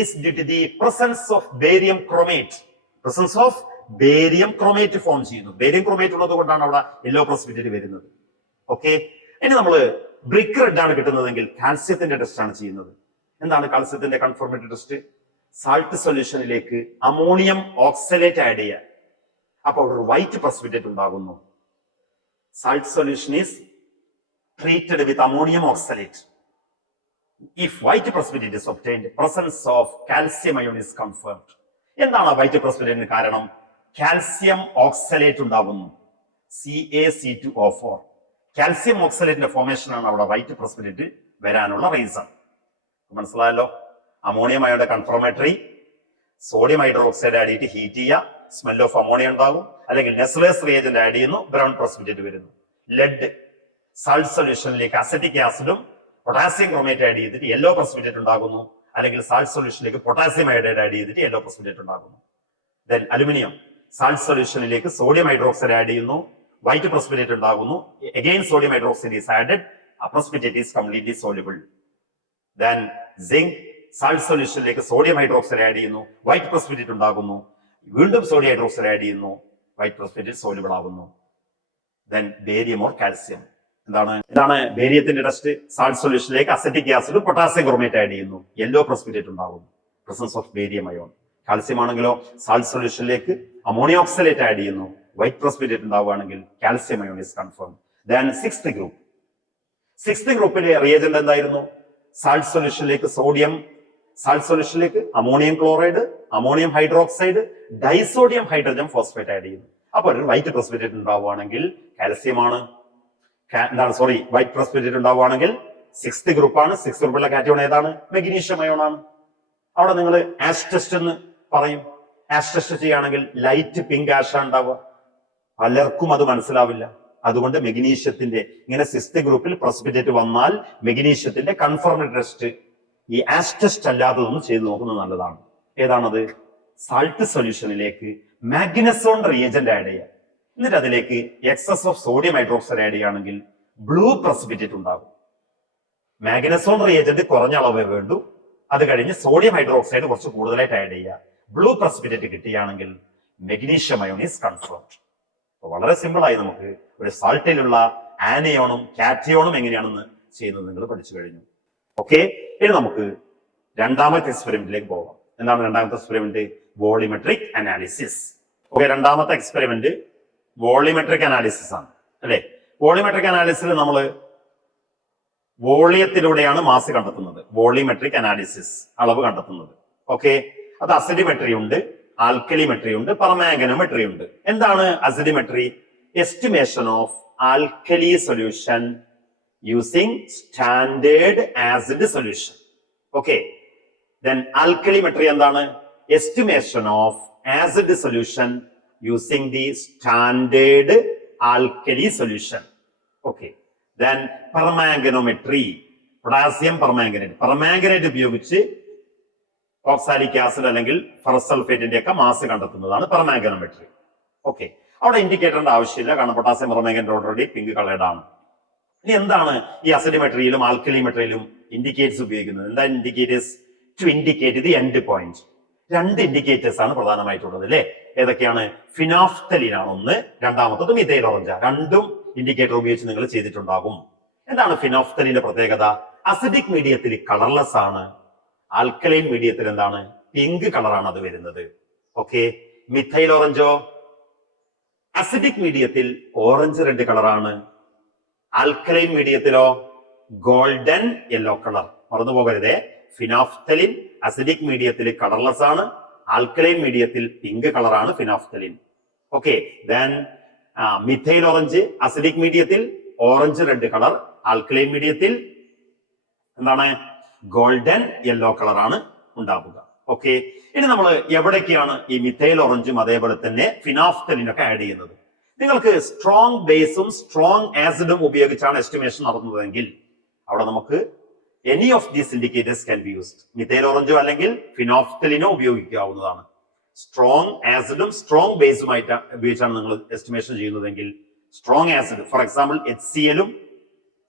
is due to the presence of barium chromate. Presence of barium chromate form ചെയ്യുന്നു. Barium chromate ഉള്ളത് കൊണ്ടാണ് അവിടെ yellow precipitate വരുന്നത്. Okay, ഇനി നമ്മൾ brick red ആണ് കിട്ടുന്നതെങ്കിൽ കാൽസ്യത്തിന്റെ test ആണ് ചെയ്യുന്നത്. എന്താണ് കാൽസ്യത്തിന്റെ കൺഫർമേറ്ററി ടെസ്റ്റ്? സാൾട്ട് സൊല്യൂഷനിലേക്ക് അമോണിയം ഓക്സലേറ്റ് ആഡ് ചെയ്യുക. അപ്പോൾ അവിടെ ഒരു വൈറ്റ് പ്രസിപ്പിറ്റേറ്റ് ഉണ്ടാകുന്നു. Salt solution is treated with ammonium oxalate. If white precipitate is obtained, presence of calcium ion is confirmed. എന്താണ് വൈറ്റ് പ്രസിപ്പിറ്റേറ്റിന് കാരണം? കാൽസ്യം ഓക്സലേറ്റ് ഉണ്ടാകുന്നു, CaC2O4. കാൽസ്യം ഓക്സലേറ്റിന്റെ ഫോർമേഷൻ ആണ് അവിടെ വൈറ്റ് പ്രസിപ്പിറ്റേറ്റ് വരാനുള്ള റീസൺ. മനസ്സിലായല്ലോ? അമോണിയം അയോണിന്റെ കൺഫർമേറ്ററി സോഡിയം ഹൈഡ്രോക്സൈഡ് ആഡ് ചെയ്തിട്ട് heat ചെയ്യുക. സ്മെൽ ഓഫ് അമോണിയ ഉണ്ടാകും. അല്ലെങ്കിൽ നെസ്ലേസ് റിയേജന്റ് ആഡ് ചെയ്യുന്നു, ബ്രൗൺ പ്രസിപ്പിറ്റേറ്റ് വരുന്നു. ലെഡ് സാൾട്ട് സൊല്യൂഷനിലേക്ക് അസറ്റിക് ആസിഡും പൊട്ടാസ്യം ക്രോമേറ്റ് ആഡ് ചെയ്തിട്ട് യെല്ലോ പ്രസിപ്പിറ്റേറ്റ് ഉണ്ടാകുന്നു. അല്ലെങ്കിൽ സാൾട്ട് സൊല്യൂഷനിലേക്ക് പൊട്ടാസ്യം അയോഡൈഡ് ആഡ് ചെയ്തിട്ട് യെല്ലോ പ്രസിപ്പിറ്റേറ്റ് ഉണ്ടാകുന്നു. ദെൻ അലുമിനിയം സാൾട്ട് സൊല്യൂഷനിലേക്ക് സോഡിയം ഹൈഡ്രോക്സൈഡ് ആഡ് ചെയ്യുന്നു, വൈറ്റ് പ്രസിപ്പിറ്റേറ്റ് ഉണ്ടാകുന്നു. Again sodium hydroxide is added, precipitate is completely soluble. Then zinc salt സൊല്യൂഷനിലേക്ക് സോഡിയം ഹൈഡ്രോക്സൈഡ് ആഡ് ചെയ്യുന്നു, വൈറ്റ് പ്രസിപ്പിറ്റേറ്റ് ഉണ്ടാകുന്നു. വീണ്ടും സോഡിയം ഹൈഡ്രോക്സൈഡ് ആഡ് ചെയ്യുന്നു, വൈറ്റ് പ്രസിപ്പിറ്റേറ്റ് സോല്യൂബിൾ ആകുന്നു. Then barium or calcium. എന്താണ് ബേരിയത്തിന്റെ ടെസ്റ്റ്? സാൾട്ട് സൊല്യൂഷനിലേക്ക് acetic acid potassium chromate add ചെയ്യുന്നു, യെല്ലോ പ്രസിപ്പിറ്റേറ്റ് ഉണ്ടാകുന്നു, presence of barium ion. Calcium ആണെങ്കിലോ സാൾട്ട് സൊല്യൂഷനിലേക്ക് അമോണിയ ഓക്സലേറ്റ് ആഡ് ചെയ്യുന്നു, വൈറ്റ് പ്രസിപ്പിറ്റേറ്റ് ഉണ്ടാവുകയാണെങ്കിൽ calcium ion is confirm. Then sixth ഗ്രൂപ്പിലെ റിയേജന്റ് എന്തായിരുന്നു? സാൾട്ട് സൊല്യൂഷനിലേക്ക് സാൾട്ട് സൊല്യൂഷനിലേക്ക് ammonium chloride, ammonium hydroxide, disodium hydrogen phosphate add ചെയ്യുന്നു. അപ്പോൾ ഒരു വൈറ്റ് പ്രസിപ്പിറ്റേറ്റ് ഉണ്ടാവുകയാണെങ്കിൽ കാൽസ്യമാണ്. വൈറ്റ് പ്രസിപ്പിറ്റേറ്റ് ഉണ്ടാവുകയാണെങ്കിൽ സിക്സ്ത് ഗ്രൂപ്പാണ്. സിക്സ്ത് ഗ്രൂപ്പിലുള്ള കാറ്റയോൺ ഏതാണ്? മെഗ്നീഷ്യം അയോൺ ആണ്. അവിടെ നിങ്ങൾ ആഷ് ടെസ്റ്റ് എന്ന് പറയും. ആഷ് ടെസ്റ്റ് ചെയ്യുകയാണെങ്കിൽ ലൈറ്റ് പിങ്ക് ആഷാണ് ഉണ്ടാവുക. പലർക്കും അത് മനസ്സിലാവില്ല. അതുകൊണ്ട് മെഗ്നീഷ്യത്തിന്റെ ഇങ്ങനെ സിക്സ്ത് ഗ്രൂപ്പിൽ പ്രസിപ്പിറ്റേറ്റ് വന്നാൽ മെഗ്നീഷ്യത്തിന്റെ കൺഫർമഡ് ടെസ്റ്റ് ഈ ആഷ് ടെസ്റ്റ് അല്ലാത്തതൊന്നും ചെയ്ത് നോക്കുന്നത് നല്ലതാണ്. ഏതാണത്? സാൾട്ട് സൊല്യൂഷനിലേക്ക് മാഗ്നസോൺ റിയേജന്റ് ആഡ് ചെയ്യുക, എന്നിട്ട് അതിലേക്ക് excess of sodium hydroxide add ചെയ്യുകയാണെങ്കിൽ ബ്ലൂ പ്രസിപ്പിറ്റേറ്റ് ഉണ്ടാകും. മാഗ്നസോൺ റിയേജന്റ് കുറഞ്ഞ അളവേ വേണ്ടു, അത് കഴിഞ്ഞ് സോഡിയം ഹൈഡ്രോക്സൈഡ് കുറച്ച് കൂടുതലായിട്ട് ആഡ് ചെയ്യുക, ബ്ലൂ പ്രസിപ്പിറ്റേറ്റ് കിട്ടുകയാണെങ്കിൽ മെഗ്നീഷ്യം അയോൺ ഈസ് കൺഫേംഡ്. വളരെ സിമ്പിൾ ആയി നമുക്ക് ഒരു സാൾട്ടിലുള്ള ആനയോണും കാറ്റയോണും എങ്ങനെയാണെന്ന് ചെയ്യുന്നത് നിങ്ങൾ പഠിച്ചു കഴിഞ്ഞു. ഓക്കെ, ഇനി നമുക്ക് രണ്ടാമത്തെ എക്സ്പെരിമെന്റിലേക്ക് പോകാം. എന്താണ് രണ്ടാമത്തെ എക്സ്പെരിമെന്റ്? Volumetric analysis. ഓക്കെ, രണ്ടാമത്തെ എക്സ്പെരിമെന്റ് വോളിമെട്രിക് അനാലിസിസ് ആണ് അല്ലെ. വോളിമെട്രിക് അനാലിസിൽ നമ്മൾ വോളിയത്തിലൂടെയാണ് മാസ് കണ്ടെത്തുന്നത്. വോളിമെട്രിക് അനാലിസിസ് അളവ് കണ്ടെത്തുന്നത്. ഓക്കെ, അത് അസിഡിമെട്രി ഉണ്ട്, ആൽക്കലിമെട്രി ഉണ്ട്, പെർമാംഗനോമെട്രി ഉണ്ട്. എന്താണ് acidimetry? Estimation of alkali solution using standard acid solution. Okay, then alkalimetry എന്താണ്? Estimation of acid solution using the standard alkali solution. Okay, then permanganometry, potassium permanganate ഉപയോഗിച്ച് oxalic acid അല്ലെങ്കിൽ ferrous സൾഫേറ്റിന്റെ ഒക്കെ mass കണ്ടെത്തുന്നതാണ് permanganometry. Okay, അവിടെ ഇൻഡിക്കേറ്ററിന്റെ ആവശ്യമില്ല, കാരണം potassium permanganate already pink coloured ആണ്. ഇനി എന്താണ് ഈ അസിഡിമെട്രിയിലും ആൽക്കലിമെട്രിയിലും ഇൻഡിക്കേറ്റേഴ്സ് ഉപയോഗിക്കുന്നത്? എന്താ indicators? To indicate the end point. രണ്ട് ഇൻഡിക്കേറ്റേഴ്സ് ആണ് പ്രധാനമായിട്ടുള്ളത് അല്ലെ. ഏതൊക്കെയാണ്? ഫിനാഫ്തലിൻ ആണ് ഒന്ന്, രണ്ടാമത്തത് മിഥൈൽ ഓറഞ്ച്. രണ്ടും ഇൻഡിക്കേറ്റർ ഉപയോഗിച്ച് നിങ്ങൾ ചെയ്തിട്ടുണ്ടാകും. എന്താണ് ഫിനാഫ്തലിന്റെ പ്രത്യേകത? അസിഡിക് മീഡിയത്തിൽ കളർലെസ് ആണ്, ആൽക്കലൈൻ മീഡിയത്തിൽ എന്താണ്? പിങ്ക് കളറാണ് അത് വരുന്നത്. Okay, methyl ഓറഞ്ചോ? അസിഡിക് മീഡിയത്തിൽ ഓറഞ്ച് റെഡ് കളറാണ്, ആൽക്കലൈൻ മീഡിയത്തിലോ ഗോൾഡൻ യെല്ലോ കളർ. മറന്നു പോകരുതേ, ഫിനാഫ്തലിൻ അസിഡിക് മീഡിയത്തിൽ കളർലെസ് ആണ്, ആൽക്കലൈൻ മീഡിയത്തിൽ പിങ്ക് കളറാണ് ഫിനാഫ്തലിൻ. Okay, then methyl orange acidic മീഡിയത്തിൽ ഓറഞ്ച് റെഡ് കളർ, ആൽക്കലൈൻ മീഡിയത്തിൽ എന്താണ്? ഗോൾഡൻ യെല്ലോ കളറാണ് ഉണ്ടാവുക. ഓക്കെ, ഇനി നമ്മൾ എവിടേക്കാണ് ഈ മിഥൈൽ ഓറഞ്ചും അതേപോലെ തന്നെ ഫിനാഫ്തലിനൊക്കെ ആഡ് ചെയ്യുന്നത്? നിങ്ങൾക്ക് സ്ട്രോങ് ബേസും സ്ട്രോങ് ആസിഡും ഉപയോഗിച്ചാണ് എസ്റ്റിമേഷൻ നടത്തുന്നതെങ്കിൽ അവിടെ നമുക്ക് any of these indicators can be used. Methyl ഓറഞ്ചോ അല്ലെങ്കിൽ ഫിനാഫ്തലിനോ ഉപയോഗിക്കാവുന്നതാണ്. സ്ട്രോങ് ആസിഡും സ്ട്രോങ് ബേസുമായിട്ട് ഉപയോഗിച്ചാണ് നിങ്ങൾ എസ്റ്റിമേഷൻ ചെയ്യുന്നതെങ്കിൽ സ്ട്രോങ് ആസിഡ്, ഫോർ എക്സാമ്പിൾ HCl-ഉം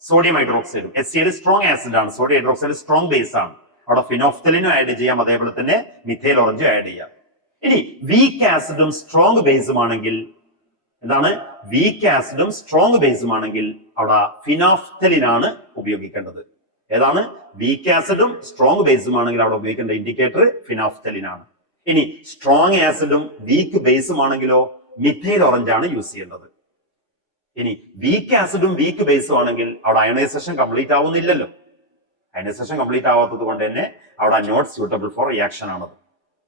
സോഡിയം ഹൈഡ്രോക്സൈഡും. HCl സ്ട്രോങ് ആസിഡ് ആണ്, സോഡിയം ഹൈഡ്രോക്സൈഡ് സ്ട്രോങ് ബേസ് ആണ്. അവിടെ ഫിനോഫ്തലിനും ആഡ് ചെയ്യാം, അതേപോലെ തന്നെ മിഥൈൽ ഓറഞ്ചും ആഡ് ചെയ്യാം. ഇനി വീക്ക് ആസിഡും സ്ട്രോങ് ബേസും ആണെങ്കിൽ എന്താണ്? വീക്ക് ആസിഡും സ്ട്രോങ് ബേസും ആണെങ്കിൽ അവിടെ ഫിനാഫ്തലിനാണ് ഉപയോഗിക്കേണ്ടത്. ഏതാണ്? വീക്ക് ആസിഡും സ്ട്രോങ് ബേസും ആണെങ്കിൽ അവിടെ ഉപയോഗിക്കേണ്ട ഇൻഡിക്കേറ്റർ ഫിനാഫ്തലിനാണ്. ഇനി സ്ട്രോങ് ആസിഡും വീക്ക് ബേസും ആണെങ്കിലോ മിഥൈൽ ഓറഞ്ച് ആണ് യൂസ് ചെയ്യേണ്ടത്. ഇനി വീക്ക് ആസിഡും വീക്ക് ബേസും ആണെങ്കിൽ അവിടെ അയണൈസേഷൻ കംപ്ലീറ്റ് ആവുന്നില്ലല്ലോ. അയണൈസേഷൻ കംപ്ലീറ്റ് ആവാത്തത് കൊണ്ട് തന്നെ അവിടെ നോട്ട് സ്യൂട്ടബിൾ ഫോർ റിയാക്ഷൻ ആണത്.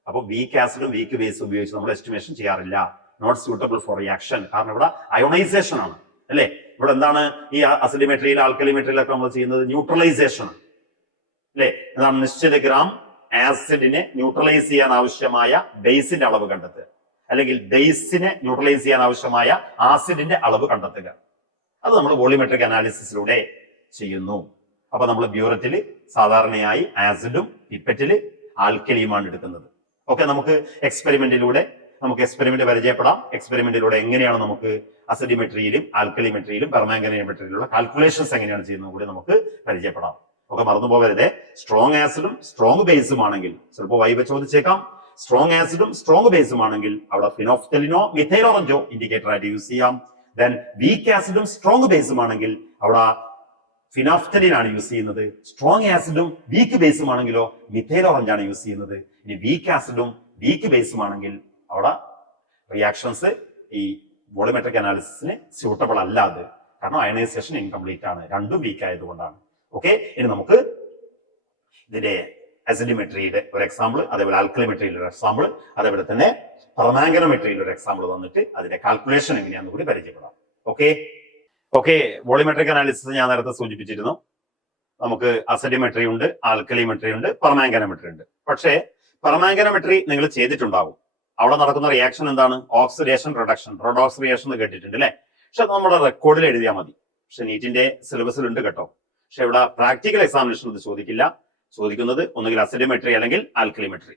അപ്പൊ വീക്ക് ആസിഡും വീക്ക് ബേസും ഉപയോഗിച്ച് നമ്മൾ എസ്റ്റിമേഷൻ ചെയ്യാറില്ല. നോട്ട് സ്യൂട്ടബിൾ ഫോർ റിയാക്ഷൻ, കാരണം ഇവിടെ അയോണൈസേഷൻ ആണ് അല്ലെ. ഇവിടെ എന്താണ് ഈ അസിഡിമെട്രിയിൽ ആൽക്കലിമെട്രിയിലൊക്കെ നമ്മൾ ചെയ്യുന്നത്? ന്യൂട്രലൈസേഷൻ ആണ് അല്ലെ. എന്താണ്? നിശ്ചിത ഗ്രാം ആസിഡിനെ ന്യൂട്രലൈസ് ചെയ്യാൻ ആവശ്യമായ ബേസിന്റെ അളവ് കണ്ടെത്തുക. അല്ലെങ്കിൽ ബേസിനെ ന്യൂട്രലൈസ് ചെയ്യാൻ ആവശ്യമായ ആസിഡിന്റെ അളവ് കണ്ടെത്തുക. അത് നമ്മൾ വോളിയോമെട്രിക് അനാലിസിസിലൂടെ ചെയ്യുന്നു. അപ്പൊ നമ്മൾ ബ്യൂററ്റിൽ സാധാരണയായി ആസിഡും പിപ്പറ്റിൽ ആൽക്കലിയുമാണ് എടുക്കുന്നത്. ഓക്കെ, നമുക്ക് എക്സ്പെരിമെന്റ് പരിചയപ്പെടാം. എക്സ്പെരിമെന്റിലൂടെ എങ്ങനെയാണ് നമുക്ക് അസിഡിമെട്രിയിലും ആൽക്കലിമെട്രിയിലും പെർമാംഗനോമെട്രിയിലുള്ള കാൽക്കുലേഷൻസ് എങ്ങനെയാണ് ചെയ്യുന്നത് കൂടി നമുക്ക് പരിചയപ്പെടാം. ഒക്കെ മറന്നുപോകരുത്. സ്ട്രോങ് ആസിഡും സ്ട്രോങ് ബേസും ആണെങ്കിൽ ചിലപ്പോൾ വൈബ ചോദിച്ചേക്കാം. സ്ട്രോങ് ആസിഡും സ്ട്രോങ് ബേസും ആണെങ്കിൽ അവിടെ ഫിനോഫ്തലിനോ മിഥൈലോറഞ്ചോ ഇൻഡിക്കേറ്റർ ആയിട്ട് യൂസ് ചെയ്യാം. ദെൻ വീക്ക് ആസിഡും സ്ട്രോങ് ബേസും ആണെങ്കിൽ അവിടെ ഫിനോഫ്തലിൻ ആണ് യൂസ് ചെയ്യുന്നത്. സ്ട്രോങ് ആസിഡും വീക്ക് ബേസും ആണെങ്കിലോ മിഥൈലോറഞ്ച് ആണ് യൂസ് ചെയ്യുന്നത്. ഇനി വീക്ക് ആസിഡും വീക്ക് ബേസും ആണെങ്കിൽ അവിടെ റിയാക്ഷൻസ് ഈ വോളിയോമെട്രിക് അനാലിസിസിന് സ്യൂട്ടബിൾ അല്ലാതെ, കാരണം അയണൈസേഷൻ ഇൻകംപ്ലീറ്റ് ആണ്, രണ്ടും വീക്ക് ആയതുകൊണ്ടാണ്. ഓക്കെ, ഇനി നമുക്ക് ഇതിന്റെ അസിഡിമെട്രിയുടെ ഒരു എക്സാമ്പിൾ, അതേപോലെ ആൽക്കലിമെട്രിയുടെ ഒരു എക്സാമ്പിൾ, അതേപോലെ തന്നെ പെർമാംഗനോമെട്രിയുടെ ഒരു എക്സാമ്പിൾ തന്നിട്ട് അതിന്റെ കാൽക്കുലേഷൻ എങ്ങനെയാണെന്ന് കൂടി പരിചയപ്പെടാം. ഓക്കെ, വോളിയോമെട്രിക് അനാലിസിസ് ഞാൻ നേരത്തെ സൂചിപ്പിച്ചിരുന്നു. നമുക്ക് അസിഡിമെട്രി ഉണ്ട്, ആൽക്കലിമെട്രി ഉണ്ട്, പെർമാംഗനോമെട്രി ഉണ്ട്. പക്ഷേ പെർമാംഗനോമെട്രി നിങ്ങൾ ചെയ്തിട്ടുണ്ടാവും. അവിടെ നടക്കുന്ന റിയാക്ഷൻ എന്താണ്? ഓക്സിഡേഷൻ റിഡക്ഷൻ, റെഡോക്സ് റിയാക്ഷൻ എന്ന് കേട്ടിട്ടുണ്ട് അല്ലെ? പക്ഷെ അത് നമ്മുടെ റെക്കോർഡിൽ എഴുതിയാൽ മതി. പക്ഷെ നീറ്റിന്റെ സിലബസിൽ ഉണ്ട് കേട്ടോ. പക്ഷെ ഇവിടെ പ്രാക്ടിക്കൽ എക്സാമിനേഷൻ ഇത് ചോദിക്കില്ല. ചോദിക്കുന്നത് ഒന്നുകിൽ അസിഡിമെട്രി അല്ലെങ്കിൽ ആൽക്കലിമെട്രി.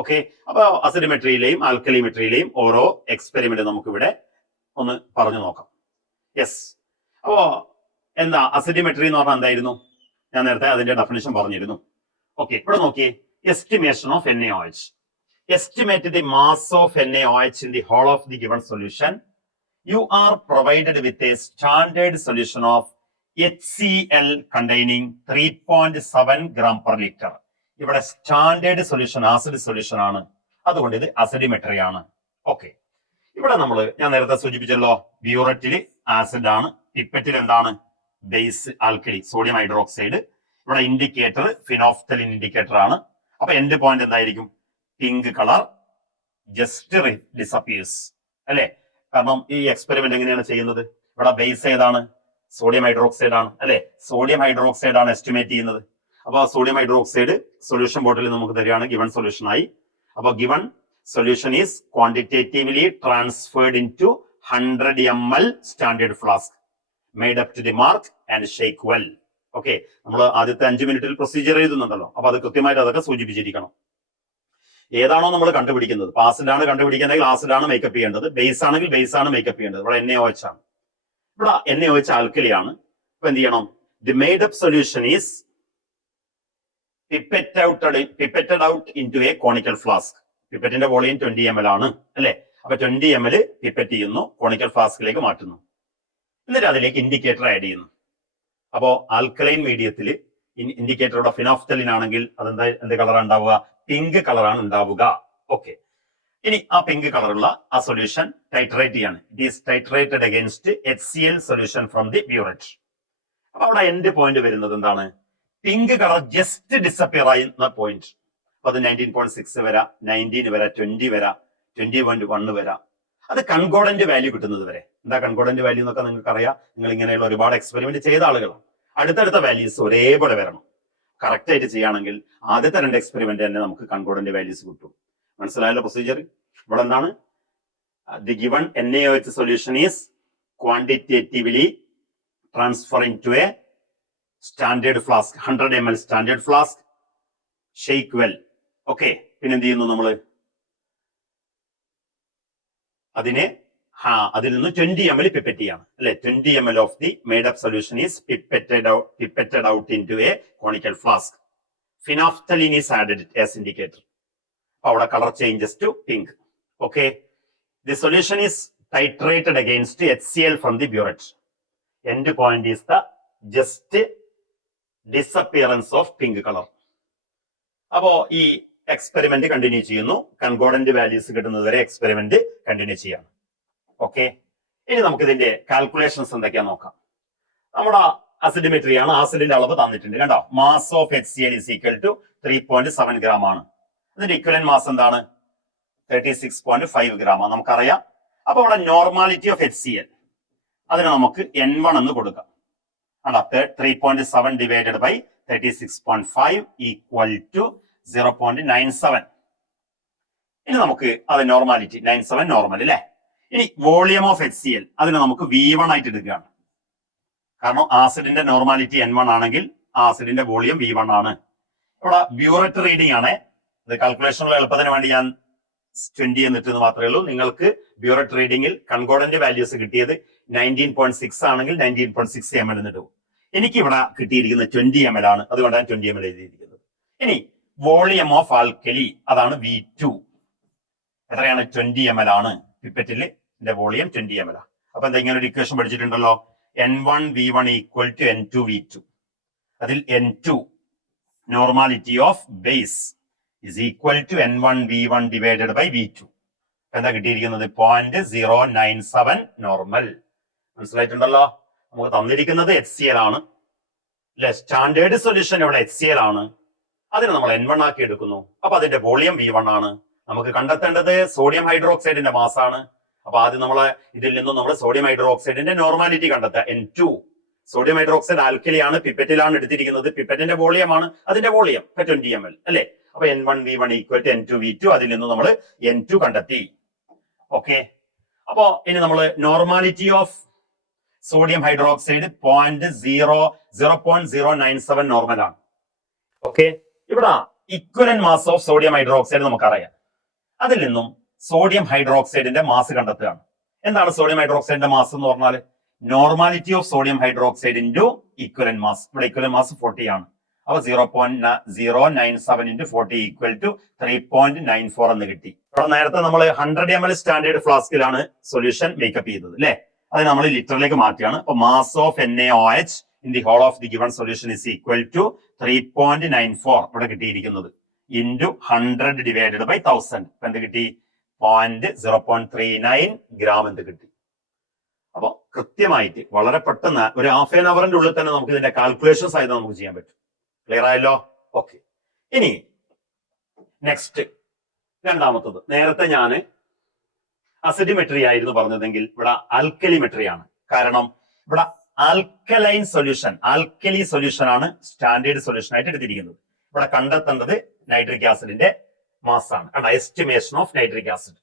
ഓക്കെ, അപ്പൊ അസിഡിമെട്രിയിലെയും ആൽക്കലിമെട്രിയിലെയും ഓരോ എക്സ്പെരിമെന്റ് നമുക്ക് ഇവിടെ ഒന്ന് പറഞ്ഞു നോക്കാം. യെസ്, അപ്പോ എന്താ അസിഡിമെട്രി എന്ന് പറഞ്ഞാൽ എന്തായിരുന്നു? ഞാൻ നേരത്തെ അതിന്റെ ഡെഫിനിഷൻ പറഞ്ഞിരുന്നു. ഓക്കെ, ഇവിടെ നോക്കിയേ. Estimation of NaOH. Estimate the mass of NaOH in the whole of the given solution. You are provided with a standard solution of HCl containing 3.7 gram per liter. ഇവിടെ സ്റ്റാൻഡേർഡ് സൊല്യൂഷൻ ആസിഡ് സൊല്യൂഷൻ ആണ്, അതുകൊണ്ട് ഇത് അസിഡിമെട്രി ആണ്. Okay, ഇവിടെ ഞാൻ നേരത്തെ സൂചിപ്പിച്ചല്ലോ, ബ്യൂററ്റിൽ acid ആണ്, പിപ്പറ്റിൽ എന്താണ്? Base alkali, sodium hydroxide. ഇവിടെ ഇൻഡിക്കേറ്റർ ഫിനോഫ്തലിൻ ഇൻഡിക്കേറ്റർ ആണ്. അപ്പൊ എൻഡ് പോയിന്റ് എന്തായിരിക്കും? പിങ്ക് കളർ ജസ്റ്റ് ഡിസപ്പിയേഴ്സ് അല്ലെ? കാരണം ഈ എക്സ്പെരിമെന്റ് എങ്ങനെയാണ് ചെയ്യുന്നത്? ഇവിടെ ബേസ് ഏതാണ്? സോഡിയം ഹൈഡ്രോക്സൈഡ് ആണ് അല്ലെ? സോഡിയം ഹൈഡ്രോക്സൈഡ് ആണ് എസ്റ്റിമേറ്റ് ചെയ്യുന്നത്. അപ്പൊ സോഡിയം ഹൈഡ്രോക്സൈഡ് സൊല്യൂഷൻ ബോട്ടിൽ നമുക്ക് തരികയാണ്, ഗിവൺ സൊല്യൂഷൻ ആയി. അപ്പൊ given solution is quantitatively transferred in to 100 ml standard flask made up to the mark and shake well. Okay, നമ്മൾ ആദ്യത്തെ 5 മിനിറ്റിൽ പ്രൊസീജിയർ എഴുതുന്നുണ്ടല്ലോ, അപ്പൊ അത് കൃത്യമായിട്ട് അതൊക്കെ സൂചിപ്പിച്ചിരിക്കണം. ഏതാണോ നമ്മൾ കണ്ടുപിടിക്കുന്നത്? ആസിഡാണ് കണ്ടുപിടിക്കേണ്ടെങ്കിൽ ആസിഡാണ് മേക്കപ്പ് ചെയ്യേണ്ടത്, ബേസ് ആണെങ്കിൽ ബേസ് ആണ് മേക്കപ്പ് ചെയ്യേണ്ടത്. ഇവിടെ NaOH ആണ്. ഇവിടെ NaOH ആൽക്കലിയാണ്. അപ്പൊ എന്ത് ചെയ്യണം? The made up solution is pipetted out into a conical flask. പിപ്പറ്റിന്റെ വോളിയം 20 ml ആണ് അല്ലെ? അപ്പൊ 20 ml പിപ്പറ്റ് ചെയ്യുന്നു, കോണിക്കൽ ഫ്ലാസ്കിലേക്ക് മാറ്റുന്നു. എന്നിട്ട് അതിലേക്ക് ഇൻഡിക്കേറ്റർ ആഡ് ചെയ്യുന്നു. അപ്പോ ആൽക്കലൈൻ മീഡിയത്തിൽ ഇൻഡിക്കേറ്ററുടെ ഫിനോഫ്തലിൻ ആണെങ്കിൽ അതെന്താ, എന്ത് കളറാണ് ഉണ്ടാവുക? പിങ്ക് കളറാണ് ഉണ്ടാവുക. ഓക്കെ, ഇനി ആ പിങ്ക് കളറുള്ള ആ സൊല്യൂഷൻ ടൈട്രേറ്റ് ചെയ്യാണ്. It is titrated against HCl solution from the burette. അപ്പൊ അവിടെ എൻഡ് പോയിന്റ് വരുന്നത് എന്താണ്? പിങ്ക് കളർ ജസ്റ്റ് ഡിസപ്പിയർ ആയിരുന്ന പോയിന്റ്. അപ്പൊ അത് 19.6 വരാം, 19 വരാം, 20 വരാം, 20.1 വരാം. അത് കൺകോർഡന്റ് വാല്യൂ കിട്ടുന്നത് വരെ. എന്താ കൺകോർഡന്റ് വാല്യൂ എന്നൊക്കെ നിങ്ങൾക്ക് അറിയാം. നിങ്ങൾ ഇങ്ങനെയുള്ള ഒരുപാട് എക്സ്പെരിമെന്റ് ചെയ്ത ആളുകളാണ്. അടുത്തടുത്ത വാല്യൂസ് ഒരേപോലെ വരണം. കറക്റ്റ് ആയിട്ട് ചെയ്യുകയാണെങ്കിൽ ആദ്യത്തെ 2 എക്സ്പെരിമെന്റ് തന്നെ നമുക്ക് കൺകോർഡന്റ് വാല്യൂസ് കിട്ടും. മനസ്സിലായല്ലോ പ്രൊസീജിയർ? ഇവിടെ എന്താണ്? The given NaOH solution is quantitatively transferring to a standard flask, 100 ml standard flask, shake well. Okay, പിന്നെ എന്ത് ചെയ്യുന്നു നമ്മള്? അതിൽ നിന്ന് 20 ml പിപ്പറ്റ് ചെയ്യാണ് അല്ലെ? 20 ml of the made up solution is pipetted out into a conical flask. Phenolphthalein is added as indicator. അവിടെ colour changes to pink. Okay, the solution is titrated against HCl from the burette. End point is the just disappearance of pink colour. അപ്പോ ഈ experiment continue ചെയ്യുന്നു. Concordant values കിട്ടുന്നത് വരെ experiment continue ചെയ്യാണ്. Okay, ഇനി നമുക്ക് ഇതിന്റെ കാൽക്കുലേഷൻസ് എന്തൊക്കെയാ നോക്കാം. നമ്മുടെ അസിഡിമെട്രി ആണ്, ആസിഡിന്റെ അളവ് തന്നിട്ടുണ്ട് കണ്ടോ. Mass of HCl is equal to 3.7 gram ആണ്. ഇതിന്റെ ഇക്വലന്റ് മാസ് എന്താണ്? 36.5 gram ആണ്, നമുക്കറിയാം. അപ്പൊ ഇവിടെ നോർമാലിറ്റി ഓഫ് HCl അതിന് നമുക്ക് N1 എന്ന് കൊടുക്കാം. 3.7 divided by 36.5 equal to 0.97. ഇനി നമുക്ക് അത് നോർമാലിറ്റി 97 നോർമൽ അല്ലെ. ഇനി വോളിയം ഓഫ് HCl അതിനെ നമുക്ക് V1 ആയിട്ട് എടുക്കുകയാണ്. കാരണം ആസിഡിന്റെ നോർമാലിറ്റി N1 ആണെങ്കിൽ ആസിഡിന്റെ വോളിയം V1 ആണ്. ഇവിടെ ബ്യൂററ്റ് റീഡിംഗ് ആണ്. ഇത് കാൽക്കുലേഷനുള്ള എളുപ്പത്തിന് വേണ്ടി ഞാൻ 20 എന്നിട്ട് മാത്രമേ ഉള്ളൂ. നിങ്ങൾക്ക് ബ്യൂററ്റ് റീഡിംഗിൽ കൺകോർഡന്റ് വാല്യൂസ് കിട്ടിയത് 19.6 ആണെങ്കിൽ 19.6 ml എന്നിട്ട്. എനിക്ക് ഇവിടെ കിട്ടിയിരിക്കുന്നത് 20 ml ആണ്. അതുകൊണ്ടാണ് 20 ml എഴുതിയിരിക്കുന്നത്. ഇനി വോളിയം ഓഫ് ആൽക്കലി അതാണ് V2. എത്രയാണ്? 20 ml ആണ്. പിപ്പറ്റിൽ വോളിയം 20 ml. അപ്പൊ എന്താ ഇങ്ങനെ ഒരു equation പഠിച്ചിട്ടുണ്ടല്ലോ, N1 V1 equal to N2 V2. അതിൽ N2 normality of base is equal to N1 V1 divided by V2. എന്താ കിട്ടിയിരിക്കുന്നത്? 0.097 നോർമൽ. മനസ്സിലായിട്ടുണ്ടല്ലോ. നമുക്ക് തന്നിരിക്കുന്നത് HCl ആണ് അല്ലെ. സ്റ്റാൻഡേർഡ് സൊല്യൂഷൻ ഇവിടെ HCl ആണ്. അതിന് നമ്മൾ N1 ആക്കി എടുക്കുന്നു. അപ്പൊ അതിന്റെ വോളിയം V1 ആണ്. നമുക്ക് കണ്ടെത്തേണ്ടത് സോഡിയം ഹൈഡ്രോക്സൈഡിന്റെ മാസ് ആണ്. അപ്പൊ ആദ്യം നമ്മളെ ഇതിൽ നിന്നും നമ്മൾ സോഡിയം ഹൈഡ്രോക്സൈഡിന്റെ നോർമാലിറ്റി കണ്ടെത്തുക. N2 സോഡിയം ഹൈഡ്രോക്സൈഡ് ആൽക്കലിയാണ്, പിപ്പറ്റിലാണ് എടുത്തിരിക്കുന്നത്. പിപ്പറ്റിന്റെ വോളിയം ആണ്, അതിന്റെ വോളിയം 20 ml അല്ലെ. അപ്പൊ N1 V1 equal to N2 V2. അതിൽ നിന്ന് നമ്മൾ N2 കണ്ടെത്തി. ഓക്കെ. അപ്പോ ഇനി നമ്മൾ normality of sodium hydroxide 0.097 normal ആണ്. ഓക്കെ. ഇവിടെ equivalent mass of sodium hydroxide നമുക്കറിയാം. അതിൽ നിന്നും സോഡിയം ഹൈഡ്രോക്സൈഡിന്റെ മാസ് കണ്ടെത്തുകയാണ്. എന്താണ് സോഡിയം ഹൈഡ്രോക്സൈഡിന്റെ മാസ് എന്ന് പറഞ്ഞാൽ? Normality of sodium hydroxide into equivalent mass. ഇവിടെ ഇക്വലന്റ് മാസ് 40 ആണ്. അപ്പൊ 0.097 into 40 ഈക്വൽ ടു 3.94 എന്ന് കിട്ടി. ഇവിടെ നേരത്തെ നമ്മൾ 100 ml സ്റ്റാൻഡേർഡ് ഫ്ലാസ്കിലാണ് സൊല്യൂഷൻ മേക്കപ്പ് ചെയ്തത് അല്ലെ. അത് നമ്മൾ ലിറ്ററിലേക്ക് മാറ്റിയാണ്. അപ്പൊ mass of NaOH in the whole of the given solution is equal to 3.94 ഇവിടെ കിട്ടിയിരിക്കുന്നത് ഇൻറ്റു 100 ഡിവൈഡഡ് ബൈ 1000. എന്ത് കിട്ടി? 0.39 ഗ്രാം എന്ത് കിട്ടി. അപ്പൊ കൃത്യമായിട്ട് വളരെ പെട്ടെന്ന് ഒരു ഹാഫ് ആൻ അവറിന്റെ ഉള്ളിൽ തന്നെ നമുക്ക് ഇതിന്റെ കാൽക്കുലേഷൻസ് ആയിട്ട് നമുക്ക് ചെയ്യാൻ പറ്റും. ക്ലിയർ ആയല്ലോ? ഓക്കെ. ഇനി നെക്സ്റ്റ് രണ്ടാമത്തത്, നേരത്തെ ഞാൻ അസിഡിമെട്രി ആയിരുന്നു പറഞ്ഞതെങ്കിൽ ഇവിടെ ആൽക്കലിമെട്രി ആണ്. കാരണം ഇവിടെ ആൽക്കലൈൻ സൊല്യൂഷൻ, ആൽക്കലി സൊല്യൂഷൻ ആണ് സ്റ്റാൻഡേർഡ് സൊല്യൂഷൻ ആയിട്ട് എടുത്തിരിക്കുന്നത്. ഇവിടെ കണ്ടെത്തേണ്ടത് നൈട്രിക് ആസിഡിന്റെ മാസ് ആണ്. Estimation of nitric acid.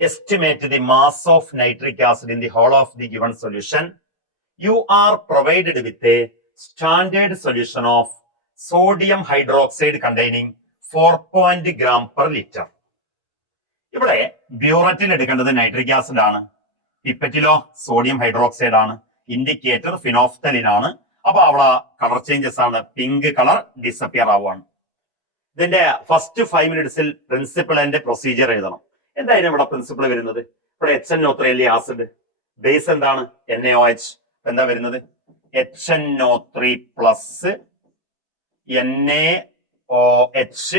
Estimate the mass of nitric acid in the whole of the given solution. You are provided with a standard solution of sodium hydroxide containing 4 gram per liter. ഇവിടെ ബ്യൂററ്റിൽ എടുക്കേണ്ടത് nitric acid ആണ്, പിപ്പറ്റിലോ sodium hydroxide ആണ്, indicator phenolphthalein ആണ്. അപ്പൊ അവിടെ colour changes ആണ്, pink colour disappear ആവുകയാണ്. ഇതിന്റെ ഫസ്റ്റ് 5 മിനിറ്റ്സിൽ പ്രിൻസിപ്പിൾ ആൻഡ് പ്രൊസീജിയർ എഴുതണം. എന്തായാലും ഇവിടെ പ്രിൻസിപ്പിൾ വരുന്നത്, ഇവിടെ HNO3 ആസിഡ്, ബേസ് എന്താണ്? NaOH. എന്താ വരുന്നത്? HNO3 പ്ലസ് NaOH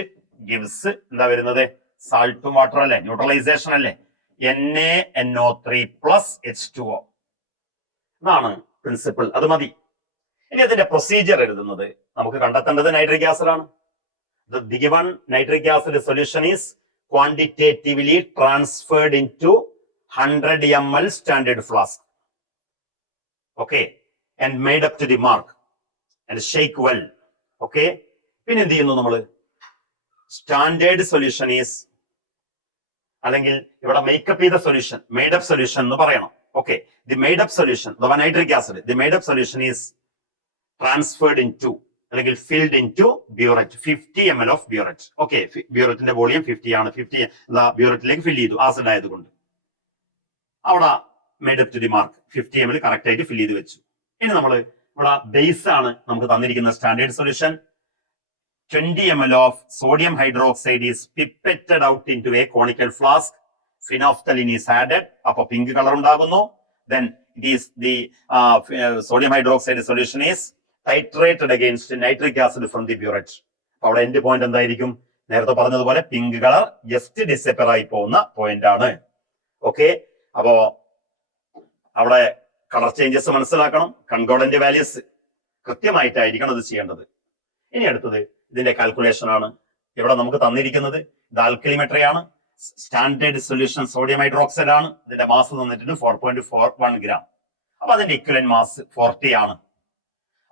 ഗിവ്സ് എന്താ വരുന്നത്? സാൾട്ടും വാട്ടർ അല്ലെ, ന്യൂട്രലൈസേഷൻ അല്ലെ. NaNO3 പ്ലസ് H2O എന്നാണ് പ്രിൻസിപ്പിൾ. അത് മതി. ഇനി അതിന്റെ പ്രൊസീജിയർ എഴുതുന്നത് നമുക്ക് കണ്ടെത്തേണ്ടത് നൈട്രിക് ആസിഡ് ആണ്. The given nitric acid solution is quantitatively transferred into 100 ml standard flask. Okay, and made up to the mark and shake well. Okay, പിന്നെ എന്ത് ചെയ്യുന്നു നമ്മൾ? സ്റ്റാൻഡേർഡ് സൊല്യൂഷൻ ഈസ്, അല്ലെങ്കിൽ ഇവിടെ മേക്കപ്പ് ചെയ്ത സൊല്യൂഷൻ, മെയ്ഡ് അപ്പ് സൊല്യൂഷൻ എന്ന് പറയണം. Okay, the made up solution അഥവാ nitric acid, the made up solution is transferred in to അല്ലെങ്കിൽ filled in to burette, 50 ml of burette. Okay, ബ്യൂററ്റിന്റെ volume 50 ആണ്. 50 ബ്യൂററ്റിലേക്ക് ഫിൽ ചെയ്തു ആസിഡ് ആയതുകൊണ്ട്. അവിടെ made up to the mark 50 ml correct ആയിട്ട് fill ചെയ്ത് വെച്ചു. ഇനി നമ്മൾ ഇവിടെ ബേസ് ആണ് നമുക്ക് തന്നിരിക്കുന്ന standard solution. 20 ml of sodium hydroxide is pipetted out in to a conical flask. Phenolphthalein is added. അപ്പൊ പിങ്ക് കളർ ഉണ്ടാകുന്നു. Then it is the sodium hydroxide solution is titrated against nitric acid from the burette. അവിടെ end point എന്തായിരിക്കും? നേരത്തെ പറഞ്ഞതുപോലെ pink colour just disappear ആയി പോകുന്ന point ആണ്. Okay, അപ്പോ അവിടെ കളർ ചേഞ്ചസ് മനസ്സിലാക്കണം. കൺകോർഡന്റ് വാല്യൂസ് കൃത്യമായിട്ടായിരിക്കണം അത് ചെയ്യേണ്ടത്. ഇനി അടുത്തത് ഇതിന്റെ കാൽക്കുലേഷൻ ആണ്. ഇവിടെ നമുക്ക് തന്നിരിക്കുന്നത് ഇത് ആൽക്കലിമെട്രി ആണ്. സ്റ്റാൻഡേർഡ് സൊല്യൂഷൻ സോഡിയം ഹൈഡ്രോക്സൈഡ് ആണ്. ഇതിന്റെ മാസ് തന്നിട്ടുണ്ട് 4.41 ഗ്രാം. അപ്പൊ അതിന്റെ ഇക്വലന്റ് മാസ് 40 ആണ്.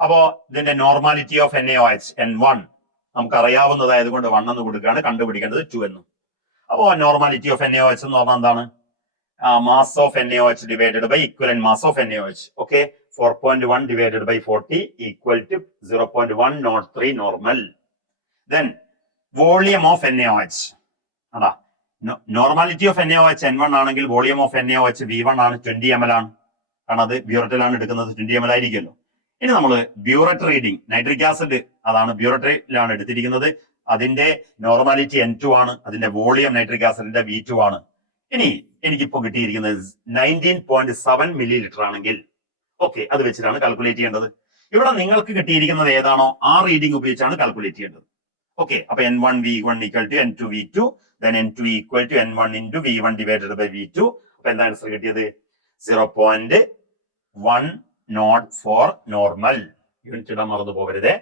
അപ്പോ ഇതിന്റെ നോർമാലിറ്റി ഓഫ് NaOH N1 നമുക്ക് അറിയാവുന്നതായത് കൊണ്ട് 1 എന്ന് കൊടുക്കുകയാണ്. കണ്ടുപിടിക്കേണ്ടത് 2 എന്നും. അപ്പോ നോർമാലിറ്റി ഓഫ് NaOH എന്ന് പറഞ്ഞാൽ എന്താണ്? Mass of NaOH divided by equivalent mass of NaOH. Okay, 4.1 divided by 40 equal to 0.103 normal. Then volume of NaOH അതാ നോർമാലിറ്റി ഓഫ് NaOH N1 ആണെങ്കിൽ വോളിയം ഓഫ് NaOH V1 ആണ്, 20 ml ആണ്. കാരണം അത് ബ്യൂററ്റിലാണ് എടുക്കുന്നത്, 20 ml ആയിരിക്കുമല്ലോ. ഇനി നമ്മൾ ബ്യൂററ്റ് റീഡിംഗ് നൈട്രിക് ആസിഡ് അതാണ് ബ്യൂററ്റിലാണ് എടുത്തിരിക്കുന്നത്. അതിന്റെ നോർമാലിറ്റി N2 ആണ്, അതിന്റെ വോളിയം നൈട്രിക് ആസിഡിന്റെ V2 ആണ്. ഇനി എനിക്കിപ്പോ കിട്ടിയിരിക്കുന്നത് 19.7 മില്ലി ലിറ്റർ ആണെങ്കിൽ ഓക്കെ, അത് വെച്ചിട്ടാണ് കാൽക്കുലേറ്റ് ചെയ്യേണ്ടത്. ഇവിടെ നിങ്ങൾക്ക് കിട്ടിയിരിക്കുന്നത് ഏതാണോ ആ റീഡിംഗ് ഉപയോഗിച്ചാണ് കാൽക്കുലേറ്റ് ചെയ്യേണ്ടത്. ഓക്കെ, അപ്പൊ N1 V1 equal to N2 V2, then N2 equal to N1 into V1 divided by V2. അപ്പൊ എന്താ ആൻസർ കിട്ടിയത്? 0.104 നോർമൽ. യൂണിറ്റ് ഇടാൻ മറന്നു പോകരുത്.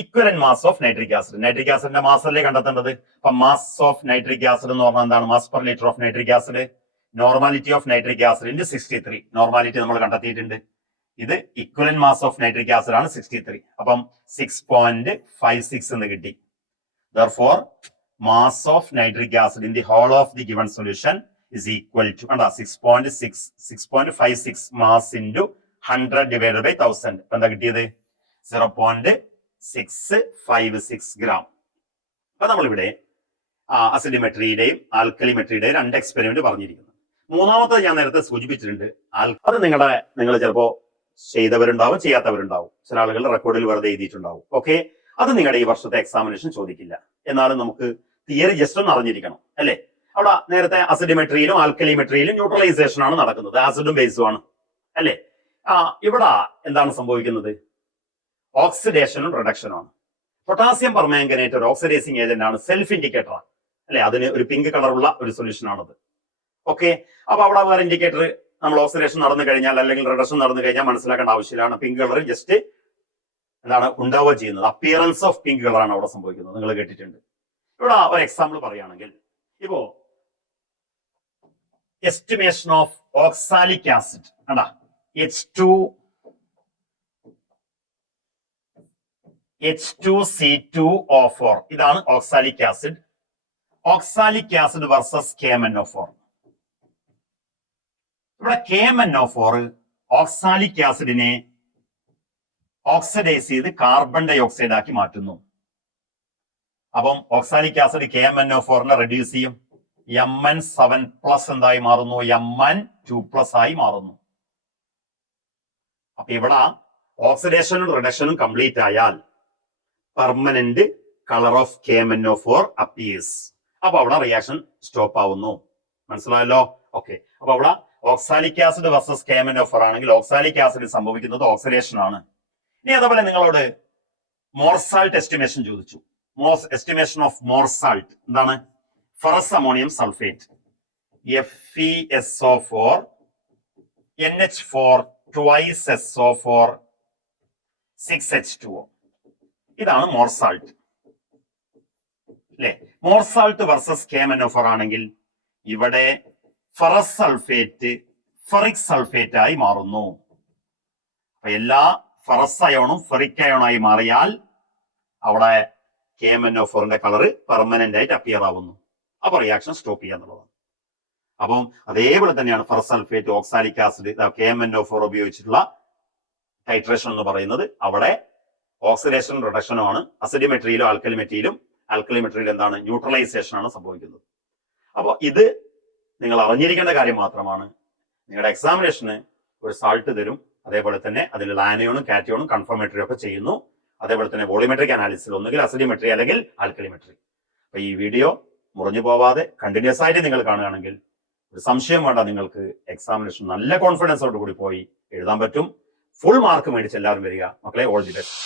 Equivalent mass of nitric acid, nitric ആസിഡിന്റെ മാസ് അല്ലേ കണ്ടെത്തേണ്ടത്. അപ്പൊ മാസ് ഓഫ് നൈട്രിക് ആസിഡ് എന്ന് പറഞ്ഞാൽ എന്താണ്? Mass per litre of nitric acid. Normality of nitric ആസിഡിന്റെ 63. നോർമാലിറ്റി നമ്മൾ കണ്ടെത്തിയിട്ടുണ്ട്. ഇത് equivalent mass of nitric acid ആണ് 63. അപ്പം 6.56 എന്ന് കിട്ടി. Therefore, mass of nitric acid in the whole of the given solution is equal to 6.56 mass into 100 divided by 1000. അപ്പൊ എന്താ കിട്ടിയത്? 0.656 ഗ്രാം. അപ്പൊ നമ്മളിവിടെ അസിഡിമെട്രിയുടെയും ആൽക്കലിമെട്രിയുടെയും 2 എക്സ്പെരിമെന്റ് പറഞ്ഞിരിക്കുന്നു. മൂന്നാമത്തെ ഞാൻ നേരത്തെ സൂചിപ്പിച്ചിട്ടുണ്ട്. അത് നിങ്ങൾ ചിലപ്പോ ചെയ്തവരുണ്ടാവും, ചെയ്യാത്തവരുണ്ടാവും. ചില ആളുകൾ റെക്കോർഡിൽ വെറുതെ എഴുതിയിട്ടുണ്ടാവും. ഓക്കെ, അത് നിങ്ങളുടെ ഈ വർഷത്തെ എക്സാമിനേഷൻ ചോദിക്കില്ല. എന്നാലും നമുക്ക് തിയറി ജസ്റ്റ് ഒന്ന് അറിഞ്ഞിരിക്കണം അല്ലെ. അവിടെ നേരത്തെ അസിഡിമെട്രിയിലും ആൽക്കലിമെട്രിയിലും ന്യൂട്രലൈസേഷൻ ആണ് നടക്കുന്നത്, ആസിഡും ബേസും ആണ് അല്ലെ. ഇവിടെ എന്താണ് സംഭവിക്കുന്നത്? ഓക്സിഡേഷനും റിഡക്ഷനും ആണ്. പൊട്ടാസ്യം പെർമാംഗനേറ്റ് ഒരു ഓക്സിഡൈസിങ് ഏജന്റ് ആണ്, സെൽഫ് ഇൻഡിക്കേറ്റർ ആണ് അല്ലെ. അതിന് ഒരു പിങ്ക് കളറുള്ള ഒരു സൊല്യൂഷൻ ആണത്. ഓക്കെ, അപ്പൊ അവിടെ വേറെ ഇൻഡിക്കേറ്റർ നമ്മൾ ഓക്സിഡേഷൻ നടന്നു കഴിഞ്ഞാൽ അല്ലെങ്കിൽ റിഡക്ഷൻ നടന്നു കഴിഞ്ഞാൽ മനസ്സിലാക്കേണ്ട ആവശ്യമില്ല. പിങ്ക് കളർ ജസ്റ്റ് എന്താണ് ഉണ്ടാവുക ചെയ്യുന്നത്, അപ്പിയറൻസ് ഓഫ് പിങ്ക് കളറാണ് അവിടെ സംഭവിക്കുന്നത്. നിങ്ങൾ കേട്ടിട്ടുണ്ട്. ഇവിടെ ഒരു എക്സാമ്പിൾ പറയുകയാണെങ്കിൽ, ഇപ്പോ എസ്റ്റിമേഷൻ ഓഫ് ഓക്സാലിക് ആസിഡ് കണ്ടാ H2C2O4 ഇതാണ് oxalic acid. Oxalic acid versus KMnO4. ഇവിടെ KMnO4 ഓക്സാലിക് ആസിഡിനെ ഓക്സിഡൈസ് ചെയ്ത് കാർബൺ ഡൈ ഓക്സൈഡ് ആക്കി മാറ്റുന്നു. അപ്പം ഓക്സാലിക് ആസിഡ് KMnO4നെ റെഡ്യൂസ് ചെയ്യും. Mn7+ എന്തായി മാറുന്നു? Mn2+ ആയി മാറുന്നു. അപ്പൊ ഇവിടെ ഓക്സിഡേഷനും റിഡക്ഷനും കംപ്ലീറ്റ് ആയാൽ permanent colour of KMnO4 appears. അപ്പൊ അവിടെ റിയാക്ഷൻ സ്റ്റോപ്പ് ആവുന്നു. മനസ്സിലായല്ലോ? ഓക്കെ, അപ്പൊ അവിടെ ഓക്സാലിക് ആസിഡ് വേഴ്സസ് KMnO4 ആണെങ്കിൽ ഓക്സാലിക് ആസിഡ് സംഭവിക്കുന്നത് ഓക്സിഡേഷൻ ആണ്. ഇനി അതേപോലെ നിങ്ങളോട് മോർസാൾട്ട് എസ്റ്റിമേഷൻ ചോദിച്ചു. എസ്റ്റിമേഷൻ ഓഫ് മോർസാൾട്ട് എന്താണ്? Ferrous ammonium sulphate FeSO4 NH4 twice SO4 6H2O. ഇതാണ് മോർസാൾട്ട് അല്ലെ. മോർസാൾട്ട് വേഴ്സസ് KMnO4 ആണെങ്കിൽ ഇവിടെ ഫെറസ് സൾഫേറ്റ് ഫെറിക് സൾഫേറ്റ് ആയി മാറുന്നു. അപ്പൊ എല്ലാ ഫെറസ് അയോണും ഫെറിക് അയോണായി മാറിയാൽ അവിടെ KMnO4ന്റെ കളർ പെർമനന്റ് ആയിട്ട് അപ്പിയർ ആവുന്നു. അപ്പൊ റിയാക്ഷൻ സ്റ്റോപ്പ് ചെയ്യാന്നുള്ളതാണ്. അപ്പം അതേപോലെ തന്നെയാണ് ferrous sulphate oxalic acid KMnO4 ഉപയോഗിച്ചിട്ടുള്ള ടൈട്രേഷൻ എന്ന് പറയുന്നത്. അവിടെ ഓക്സിഡേഷൻ റിഡക്ഷനും ആണ്. അസിഡിമെട്രിയിലും ആൽക്കലിമെട്രിയിലും എന്താണ്? ന്യൂട്രലൈസേഷൻ ആണ് സംഭവിക്കുന്നത്. അപ്പൊ ഇത് നിങ്ങൾ അറിഞ്ഞിരിക്കേണ്ട കാര്യം മാത്രമാണ്. നിങ്ങളുടെ എക്സാമിനേഷന് ഒരു സാൾട്ട് തരും, അതേപോലെ തന്നെ അതിൽ ആനയോണും കാറ്റയോണും കൺഫർമേറ്ററി ഒക്കെ ചെയ്യുന്നു. അതേപോലെ തന്നെ വോളിമെട്രിക് അനാലിസിൽ ഒന്നുകിൽ അസിഡിമെട്രി അല്ലെങ്കിൽ ആൽക്കലിമെട്രി. അപ്പൊ ഈ വീഡിയോ മുറിഞ്ഞു പോവാതെ കണ്ടിന്യൂസ് ആയിട്ട് നിങ്ങൾ കാണുകയാണെങ്കിൽ ഒരു സംശയം വേണ്ട, നിങ്ങൾക്ക് എക്സാമിനേഷൻ നല്ല കോൺഫിഡൻസോട് കൂടി പോയി എഴുതാൻ പറ്റും. ഫുൾ മാർക്ക് മേടിച്ച് എല്ലാവരും വരിക മക്കളെ. All the best.